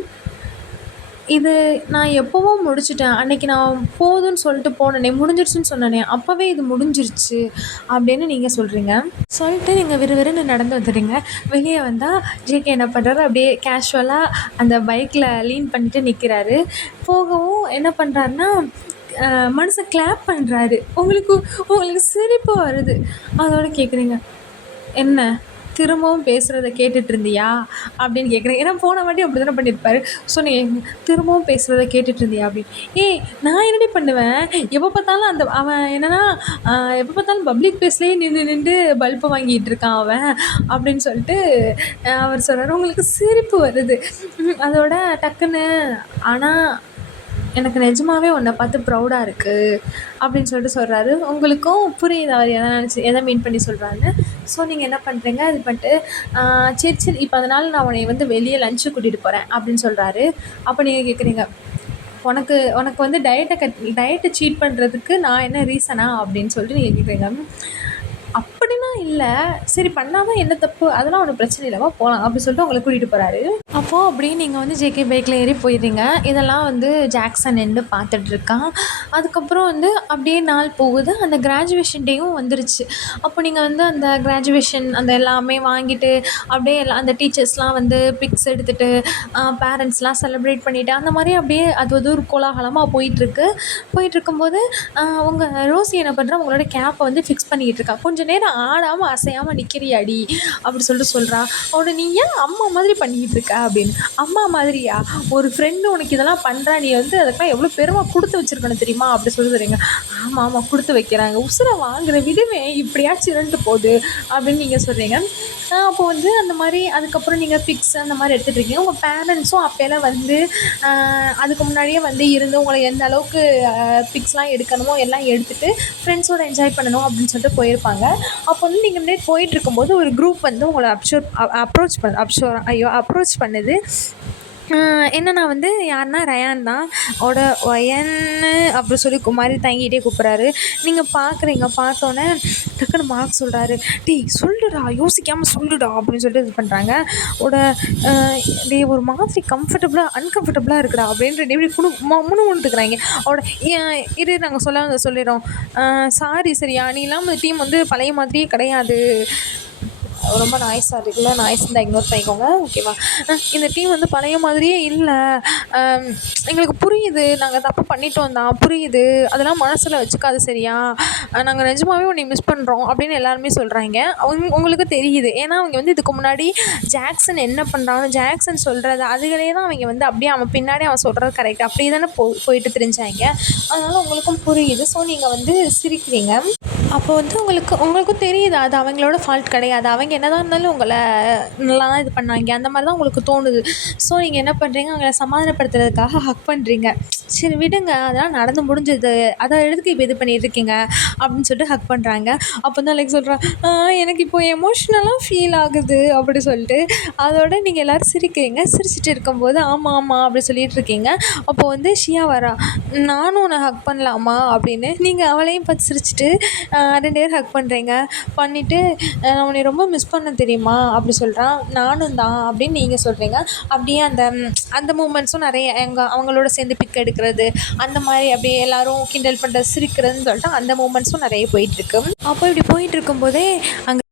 இது நான் எப்போவோ முடிச்சிட்டேன். அன்றைக்கி நான் போதும்னு சொல்லிட்டு போனேனே, முடிஞ்சிருச்சுன்னு சொன்னேனே, அப்போவே இது முடிஞ்சிருச்சு அப்படின்னு நீங்கள் சொல்கிறீங்க. சொல்லிட்டு நீங்கள் விறுவிறுன்னு நடந்து வந்துடுறீங்க. வெளியே வந்தால் ஜேகே என்ன பண்ணுறாரு, அப்படியே கேஷுவலாக அந்த பைக்கில் லீன் பண்ணிட்டு நிற்கிறாரு. போகவும் என்ன பண்ணுறாருன்னா, மனுஷன் கிளாப் பண்ணுறாரு. உங்களுக்கு சிரிப்பு வருது. அதோடு கேட்குறீங்க, என்ன திரும்பவும் பேசுகிறத கேட்டுட்டு இருந்தியா அப்படின்னு கேட்குறேன். ஏன்னா போன வாட்டி அப்படி தானே பண்ணியிருப்பாரு. ஸோ நீ திரும்பவும் பேசுகிறத கேட்டுட்டு இருந்தியா அப்படின்னு. நான் என்னடி பண்ணுவேன், எப்போ பார்த்தாலும் அவன் என்னன்னா எப்போ பார்த்தாலும் பப்ளிக் பிளேஸ்லேயே நின்று பல்பு வாங்கிட்டு இருக்கான் அவன் அப்படின்னு சொல்லிட்டு அவர் சொல்கிறார். உங்களுக்கு சிரிப்பு வருது. அதோட டக்குன்னு, ஆனால் எனக்கு நிஜமாவே உன்னை பார்த்து ப்ரௌடாக இருக்குது அப்படின்னு சொல்கிறாரு. உங்களுக்கும் புரியுது அவர் எதை மீன் பண்ணி சொல்கிறாருன்னு. ஸோ நீங்கள் என்ன பண்ணுறீங்க, இது பண்ணிட்டு சரி இப்போ அதனால் நான் உன்னை வந்து வெளியே லஞ்சு கூட்டிகிட்டு போகிறேன் அப்படின்னு சொல்கிறாரு. அப்போ நீங்கள் கேட்குறீங்க, உனக்கு வந்து டயட்டை சீட் பண்ணுறதுக்கு நான் என்ன ரீசனா அப்படின்னு சொல்லிட்டு நீங்கள் கேட்குறீங்க. அப்படின்னா இல்லை, சரி பண்ணாமல் என்ன தப்பு, அதெல்லாம் ஒன்றும் பிரச்சனை இல்லைவா போகலாம் அப்படின்னு சொல்லிட்டு உங்களை கூட்டிகிட்டு போகிறாரு. அப்போது அப்படியே நீங்கள் வந்து ஜேகே பைக்கில் ஏறி போயிடுறீங்க. இதெல்லாம் வந்து ஜாக்சன் நின்று பார்த்துட்ருக்கான். அதுக்கப்புறம் வந்து அப்படியே நாள் போகுது. அந்த கிராஜுவேஷன் டேயும் வந்துருச்சு. அப்போ நீங்கள் வந்து அந்த கிராஜுவேஷன் அந்த எல்லாமே வாங்கிட்டு அப்படியே அந்த டீச்சர்ஸ்லாம் வந்து பிக்ஸ் எடுத்துகிட்டு பேரண்ட்ஸ்லாம் செலிப்ரேட் பண்ணிவிட்டு அந்த மாதிரி அப்படியே அது ஒரு கோலாகலமாக போயிட்டுருக்கும்போது உங்கள் ரோசி என்ன பண்ணுறா, உங்களோட கேப்பை வந்து ஃபிக்ஸ் பண்ணிக்கிட்டு இருக்கா. கொஞ்சம் நேரம் ஆடாமல் அசையாமல் நிற்கிறியாடி அப்படி சொல்கிறா. அவனை நீ ஏன் அம்மா மாதிரி பண்ணிக்கிட்டு இருக்க அப்படின்னு. அம்மா மாதிரியா, ஒரு ஃப்ரெண்டு உனக்கு இதெல்லாம் பண்ணுறா, நீ வந்து அதுக்கெல்லாம் எவ்வளோ பெருமை கொடுத்து வச்சுருக்கணும் தெரியுமா அப்படி சொல்லுறீங்க. ஆமாம் கொடுத்து வைக்கிறாங்க, உசுரை வாங்குற விடுவேன் இப்படியாச்சும் இருந்துட்டு போகுது அப்படின்னு நீங்கள் சொல்கிறீங்க. அப்போ வந்து அந்த மாதிரி அதுக்கப்புறம் நீங்கள் பிக்ஸ் அந்த மாதிரி எடுத்துகிட்டு இருக்கீங்க. உங்கள் பேரண்ட்ஸும் அப்போல்லாம் வந்து அதுக்கு முன்னாடியே வந்து இருந்து உங்களை எந்த அளவுக்கு பிக்ஸ்லாம் எடுக்கணுமோ எல்லாம் எடுத்துகிட்டு ஃப்ரெண்ட்ஸோடு என்ஜாய் பண்ணணும் அப்படின்னு சொல்லிட்டு போயிருப்பாங்க. அப்போ வந்து நீங்கள் முன்னாடி போயிட்டுருக்கும்போது ஒரு குரூப் வந்து உங்களை அப்ரோச் பண்ணுது. என்னன்னா வந்து யாருன்னா ரயான் தான். அவட ஒயன்னு அப்படி சொல்லி குமாரி தங்கிட்டே கூப்பிட்றாரு. நீங்கள் பார்த்தோன்னே டக்குன்னு மார்க் சொல்கிறாரு, சொல்லுடா, யோசிக்காமல் சொல்லுடா அப்படின்னு சொல்லிட்டு இது பண்ணுறாங்க. ஒரு மாதிரி அன்கம்ஃபர்டபுளாக இருக்குடா அப்படின்ட்டு இப்படி முணுமுணுத்துக்கிறாங்க. இது நாங்கள் சொல்லிடுறோம், சாரி சரியா, நீ இல்லாமல் டீம் வந்து பழைய மாதிரியே கிடையாது. ரொம்ப நாய்ஸாக இருக்குல்ல, நாய்ஸ் இருந்தால் இக்னோர் பண்ணிக்கோங்க ஓகேவா. இந்த டீம் வந்து பழைய மாதிரியே இல்லை, எங்களுக்கு புரியுது, நாங்கள் தப்பு பண்ணிட்டோம் தான் புரியுது, அதெல்லாம் மனசில் வச்சுக்காது சரியா, நாங்கள் நிஜமாகவே உன்னை மிஸ் பண்ணுறோம் அப்படின்னு எல்லாருமே சொல்கிறாங்க. உங்களுக்கு தெரியுது, ஏன்னா அவங்க வந்து இதுக்கு முன்னாடி ஜாக்சன் என்ன பண்ணுறாங்க, ஜாக்சன் சொல்கிறது அதுகளே தான் அவங்க வந்து அப்படியே அவன் பின்னாடி அவன் சொல்கிறது கரெக்ட் அப்படியே தானே போயிட்டு தெரிஞ்சாங்க. அதனால் உங்களுக்கும் புரியுது. ஸோ நீங்கள் வந்து சிரிக்கிறீங்க. அப்போ வந்து உங்களுக்கும் தெரியுது அது அவங்களோட ஃபால்ட் கிடையாது. அவங்க என்னதான் இருந்தாலும் உங்கள நல்லா தான் இது பண்ணாய்ங்க. அந்த மாரி தான் உங்களுக்கு தோணுது. ஸோ நீங்க என்ன பண்றீங்க, அவங்கள சமாதானப்படுத்துறதுக்காக ஹக் பண்றீங்க. சரி விடுங்க, அதெல்லாம் நடந்து முடிஞ்சது. அத எதுக்கு இப்ப இது பண்ணிட்டு இருக்கீங்க? அப்படின்னு சொல்லிட்டு ஹக் பண்றாங்க. அப்போ வந்து அலெக்ஸ் சொல்றா, எனக்கு இப்போ எமோஷ்னலா ஃபீல் ஆகுது" அப்படி சொல்லிட்டு. அதோட நீங்க எல்லாரும் சிரிக்கிறீங்க. சிரிச்சுட்டு இருக்கும்போது, "ஆமா, ஆமா" அப்படி சொல்லிட்டு இருக்கீங்க. அப்போ வந்து ஷியா வரா. "நானும் உன்ன ஹக் பண்ணலாமா?" அப்படின்னு. நீங்க அவளையும் பார்த்து சிரிச்சுட்டு 2 பேரும் ஹக் பண்ணுறீங்க. பண்ணிவிட்டு "நான் உன்னை ரொம்ப மிஸ் பண்ணேன் தெரியுமா?" அப்படி சொல்கிறான். "நானும் தான்" அப்படின்னு நீங்கள் சொல்கிறீங்க. அப்படியே அந்த மூமெண்ட்ஸும் நிறைய அவங்களோட சேர்ந்து பிக் எடுக்கிறது, அந்த மாதிரி அப்படியே எல்லோரும் கிண்டல் பண்ணுறது, சிரிக்கிறதுன்னு சொல்லிட்டு அந்த மூமெண்ட்ஸும் நிறைய போயிட்டுருக்கு. அப்போ இப்படி போயிட்டுருக்கும்போதே அங்கே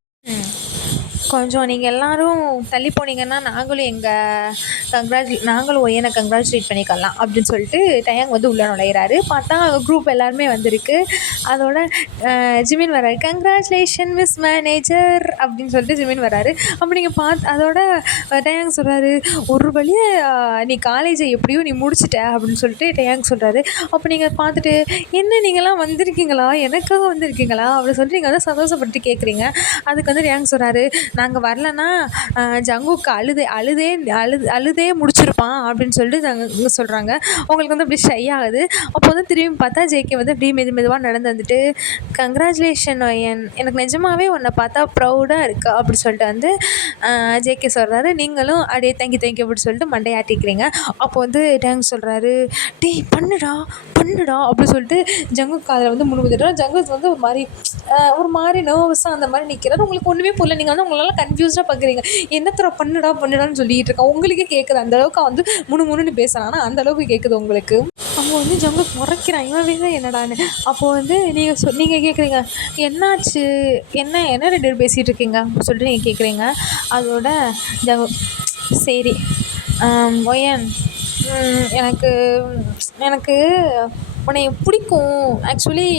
கொஞ்சம் நீங்கள் எல்லோரும் தள்ளி போனீங்கன்னா நாங்களும் ஒய்யனை கங்க்ராச்சுலேட் பண்ணிக்கலாம் அப்படின்னு சொல்லிட்டு டயாங் வந்து உள்ளே நுழையிறாரு. பார்த்தா குரூப் எல்லாருமே வந்திருக்கு. அதோட ஜிமின் வராரு. "கங்க்ராச்சுலேஷன் மிஸ் மேனேஜர்" அப்படின்னு சொல்லிட்டு ஜிமின் வராரு. அப்போ நீங்கள் அதோட டயாங் சொல்கிறாரு, "ஒரு வழியாக நீ காலேஜை எப்படியோ நீ முடிச்சிட்ட" அப்படின்னு சொல்லிட்டு டயாங் சொல்கிறாரு. அப்போ நீங்கள் பார்த்துட்டு, "என்ன நீங்களாம் வந்திருக்கீங்களா, எனக்காக வந்திருக்கீங்களா" அப்படின்னு சொல்லிட்டு நீங்கள் வந்து சந்தோஷப்பட்டு கேட்குறீங்க. அதுக்கு வந்து டயாங் சொல்கிறாரு, "நாங்கள் வரலன்னா ஜங்குக்கு அழுதே முடிச்சிருப்பான்" அப்படின்னு சொல்லிட்டு நாங்கள் சொல்கிறாங்க. உங்களுக்கு வந்து அப்படி ஷை ஆகுது. அப்போ வந்து திரும்பி பார்த்தா ஜேகே வந்து அப்படியே மெதுவாக நடந்து வந்துட்டு, "கங்க்ராச்சுலேஷன் ஒயன், எனக்கு நிஜமாவே உன்னை பார்த்தா ப்ரௌடாக இருக்கா" அப்படி சொல்லிட்டு வந்து ஜேகே சொல்கிறாரு. நீங்களும் அப்படியே தேங்க்யூ அப்படி சொல்லிட்டு மண்டையாட்டிக்கிறீங்க. அப்போ வந்து டேங் சொல்கிறாரு, "டேய் பண்ணுடா அப்படி சொல்லிட்டு ஜங்குக் காதில் வந்து முணுமுணுத்துறா. ஜங்குக் வந்து ஒரு மாதிரி நர்வஸாக அந்த மாதிரி நிற்கிறாரு. உங்களுக்கு ஒன்றுமே புரியல. நீங்கள் வந்து உங்களெல்லாம் கன்ஃபியூஸ்டாக பார்க்குறீங்க. என்னத்தர பண்ணுடான்னு சொல்லிட்டு இருக்கான். உங்களுக்கே கேட்குது. அந்தளவுக்கு வந்து முணுமுணுன்னு பேசுகிறான். ஆனால் அந்தளவுக்கு கேட்குது உங்களுக்கு. அவங்க வந்து ஜங்குக் முறைக்கிறான், இவன் வேறு என்னடான்னு. அப்போது வந்து நீங்கள் கேட்குறீங்க, "என்னாச்சு, என்ன 2 பேர் பேசிகிட்டு இருக்கீங்க" அப்படின்னு சொல்லிட்டு நீங்கள் கேட்குறீங்க. அதோட ஜங்குக், "சரி ஒயன், எனக்கு எனக்கு உன்னைய பிடிக்கும். Actually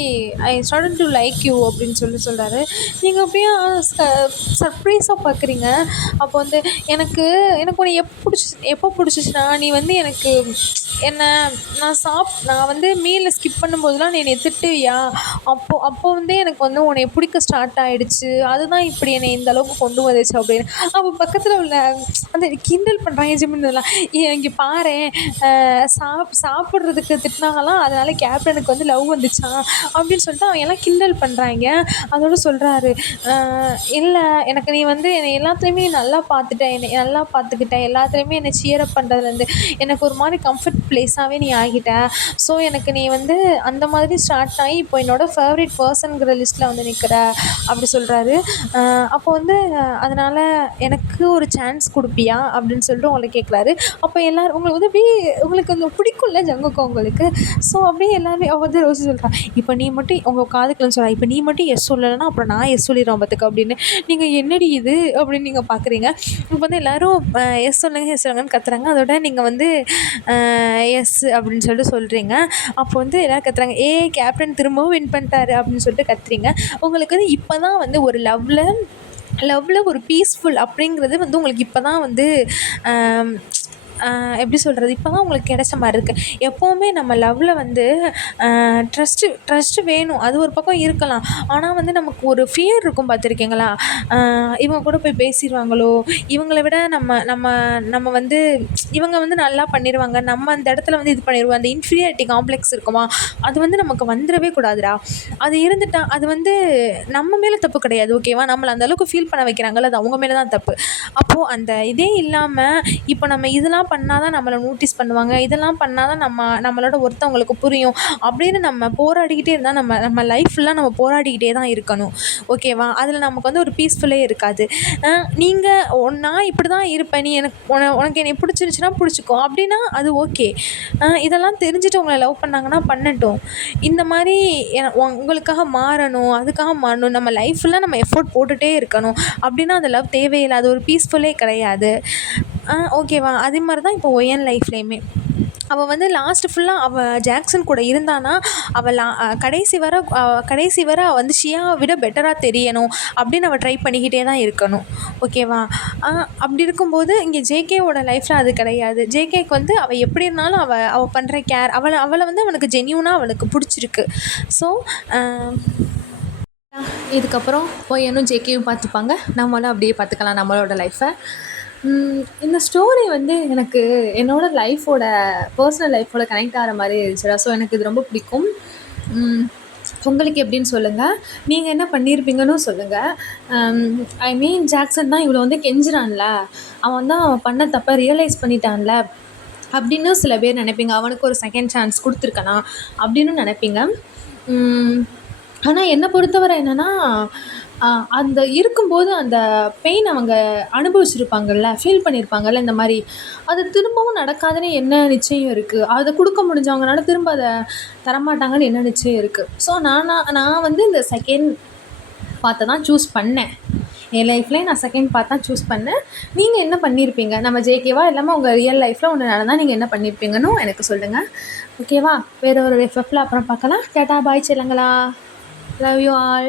I started to like you" அப்படின்னு சொல்கிறாரு. நீங்கள் அப்படியே சர்ப்ரைஸாக பார்க்குறீங்க. அப்போ வந்து எனக்கு உன்னை எப்போ பிடிச்சிச்சுன்னா, நீ வந்து எனக்கு நான் வந்து மீலை ஸ்கிப் பண்ணும்போதெல்லாம் நீ என்னை திட்டுவியா, அப்போ வந்து எனக்கு வந்து உன்னை பிடிக்க ஸ்டார்ட் ஆகிடுச்சு. அதுதான் இப்படி என்னை இந்த அளவுக்கு கொண்டு வந்துச்சு அப்படின்னு. அப்போ பக்கத்தில் உள்ள அந்த கிண்டல் பண்ணுறாங்க ஜிம்முன்னெல்லாம். "இங்கே பாரேன், சாப்பிட்றதுக்கு திட்டினாங்களாம், அதனால கேப்டனுக்கு வந்து லவ் வந்துச்சான்" அப்படின்னு சொல்லிட்டு அவங்க எல்லாம் கிண்டல் பண்ணுறாங்க. அதோட சொல்கிறாரு, "இல்லை, எனக்கு நீ வந்து என்னை எல்லாத்துலேயுமே நல்லா பார்த்துக்கிட்ட, எல்லாத்துலேயுமே என்னை சியரப் பண்ணுறதுலேருந்து எனக்கு ஒரு மாதிரி கம்ஃபர்ட் ப்ளேஸாகவே நீ ஆகிட்ட. ஸோ எனக்கு நீ வந்து அந்த மாதிரி ஸ்டார்ட் ஆகி இப்போ என்னோடய ஃபேவரட் பர்சன்கிற லிஸ்ட்டில் வந்து நிற்கிற" அப்படி சொல்கிறாரு. அப்போ வந்து அதனால் எனக்கு ஒரு சான்ஸ் கொடுப்பியா அப்படின்னு சொல்லிட்டு உங்களை கேட்குறாரு. அப்போ எல்லோரும் உங்களுக்கு வந்து அப்படியே உங்களுக்கு வந்து பிடிக்கும்ல ஜங்குக்கு உங்களுக்கு. ஸோ அப்படியே எல்லாருமே அவள் வந்து ரோசி சொல்கிறான், "இப்போ நீ மட்டும் உங்கள் காதுக்குலன்னு சொல்கிறா, இப்போ நீ மட்டும் எஸ் சொல்லலைன்னா அப்புறம் நான் எஸ் சொல்லிடுவேன் பார்த்துக்க" அப்படின்னு. நீங்கள் என்னடி இது அப்படின்னு நீங்கள் பார்க்குறீங்க. இப்போ வந்து எல்லோரும் எஸ் சொல்லுங்கன்னு கத்துறாங்க. அதோட நீங்கள் வந்து எஸ் அப்படின்னு சொல்லிட்டு சொல்கிறீங்க. அப்போ வந்து எல்லோரும் கத்துறாங்க, கேப்டன் திரும்பவும் வின் பண்ணிட்டாரு" அப்படின்னு சொல்லிட்டு கத்துறீங்க. உங்களுக்கு வந்து இப்போ தான் வந்து ஒரு லவ்வில் ஒரு பீஸ்ஃபுல் அப்படிங்கிறது வந்து உங்களுக்கு இப்போ தான் வந்து எப்படி சொல்கிறது, இப்போ தான் உங்களுக்கு கிடைச்ச மாதிரி இருக்குது. எப்போவுமே நம்ம லவ்வில் வந்து ட்ரஸ்ட்டு வேணும். அது ஒரு பக்கம் இருக்கலாம். ஆனால் வந்து நமக்கு ஒரு ஃபியர் இருக்கும் பார்த்துருக்கீங்களா? இவங்க கூட போய் பேசிடுவாங்களோ, இவங்கள விட நம்ம வந்து இவங்க வந்து நல்லா பண்ணிடுவாங்க, நம்ம அந்த இடத்துல வந்து இது பண்ணிடுவோம், அந்த இன்ஃபீரியாரிட்டி காம்ப்ளெக்ஸ் இருக்குமா, அது வந்து நமக்கு வந்துடவே கூடாதுடா. அது இருந்துட்டா அது வந்து நம்ம மேலே தப்பு கிடையாது, ஓகேவா? நம்மளை அந்தளவுக்கு ஃபீல் பண்ண வைக்கிறாங்கல்ல, அது அவங்க மேலே தான் தப்பு. அப்போது அந்த இதே இல்லாமல் இப்போ நம்ம இதெல்லாம் பண்ணால் தான் நம்மளை நோட்டீஸ் பண்ணுவாங்க, இதெல்லாம் பண்ணால் தான் நம்மளோட ஒருத்தவங்களுக்கு புரியும் அப்படின்னு நம்ம போராடிக்கிட்டே இருந்தால் நம்ம லைஃப் ஃபுல்லாக நம்ம போராடிக்கிட்டே தான் இருக்கணும், ஓகேவா? அதில் நமக்கு வந்து ஒரு பீஸ்ஃபுல்லே இருக்காது. நான் இப்படி தான் இருப்பேன், நீ உனக்கு என்னை பிடிச்சிருச்சுன்னா பிடிச்சிக்கோ அப்படின்னா அது ஓகே. இதெல்லாம் தெரிஞ்சுட்டு உங்களை லவ் பண்ணாங்கன்னா பண்ணட்டும். இந்த மாதிரி உங்களுக்காக மாறணும், அதுக்காக மாறணும், நம்ம லைஃப் ஃபுல்லாக நம்ம எஃபோர்ட் போட்டுகிட்டே இருக்கணும் அப்படின்னா அந்த லவ் தேவையில்லை, அது ஒரு பீஸ்ஃபுல்லே கிடையாது, ஓகேவா? அதே மாதிரி தான் இப்போ ஒயன் லைஃப்லேயுமே அவள் வந்து லாஸ்ட்டு ஃபுல்லாக அவள் ஜாக்சன் கூட இருந்தானா, அவள் கடைசி வரை அவள் வந்து ஷியாவை விட பெட்டராக தெரியணும் அப்படின்னு அவள் ட்ரை பண்ணிக்கிட்டே தான் இருக்கணும், ஓகேவா? அப்படி இருக்கும்போது இங்கே ஜேகேவோட லைஃப்பில் அது கிடையாது. ஜேகேக்கு வந்து அவள் எப்படி இருந்தாலும் அவள் பண்ணுற கேர், அவளை வந்து அவனுக்கு ஜென்யூனாக அவளுக்கு பிடிச்சிருக்கு. ஸோ இதுக்கப்புறம் ஒய்யனும் ஜேகேயும் பார்த்துப்பாங்க, நம்மளும் அப்படியே பார்த்துக்கலாம் நம்மளோட லைஃப்பை. இந்த ஸ்டோரி வந்து எனக்கு என்னோடய லைஃபோட பர்சனல் லைஃபோட கனெக்ட் ஆகிற மாதிரி இருந்துச்சுடா. ஸோ எனக்கு இது ரொம்ப பிடிக்கும். உங்களுக்கு எப்படின்னு சொல்லுங்கள், நீங்கள் என்ன பண்ணியிருப்பீங்கன்னு சொல்லுங்கள். ஐ மீன் ஜாக்சன் தான் இவ்வளோ வந்து கெஞ்சுறான்ல, அவன் தான் அவன் பண்ண தப்பை ரியலைஸ் பண்ணிட்டான்ல அப்படின்னு சில பேர் நினைப்பீங்க. அவனுக்கு ஒரு செகண்ட் சான்ஸ் கொடுத்துருக்கனா அப்படின்னு நினைப்பீங்க. ஆனால் என்னை பொறுத்தவரை என்னென்னா, அந்த இருக்கும்போது அந்த பெயின் அவங்க அனுபவிச்சிருப்பாங்கள்ல, ஃபீல் பண்ணியிருப்பாங்கள்ல இந்த மாதிரி, அது திரும்பவும் நடக்காதுன்னு என்ன நிச்சயம் இருக்குது? அதை கொடுக்க முடிஞ்சவங்கனால திரும்ப அதை தரமாட்டாங்கன்னு என்ன நிச்சயம் இருக்குது? ஸோ நான் வந்து இந்த செகண்ட் பார்த்தை தான் சூஸ் பண்ணேன். என் லைஃப்லேயே நான் செகண்ட் பார்ட் தான் சூஸ் பண்ணேன். நீங்கள் என்ன பண்ணியிருப்பீங்க? நம்ம ஜேகேவா இல்லாமல் உங்கள் ரியல் லைஃப்பில் ஒன்று நடந்தால் நீங்கள் என்ன பண்ணியிருப்பீங்கன்னு எனக்கு சொல்லுங்கள். ஓகேவா? வேறு ஒரு எஃப்எஃப்பில் அப்புறம் பார்க்கலாம். டாடா பாய் செல்லங்களா. Love you all.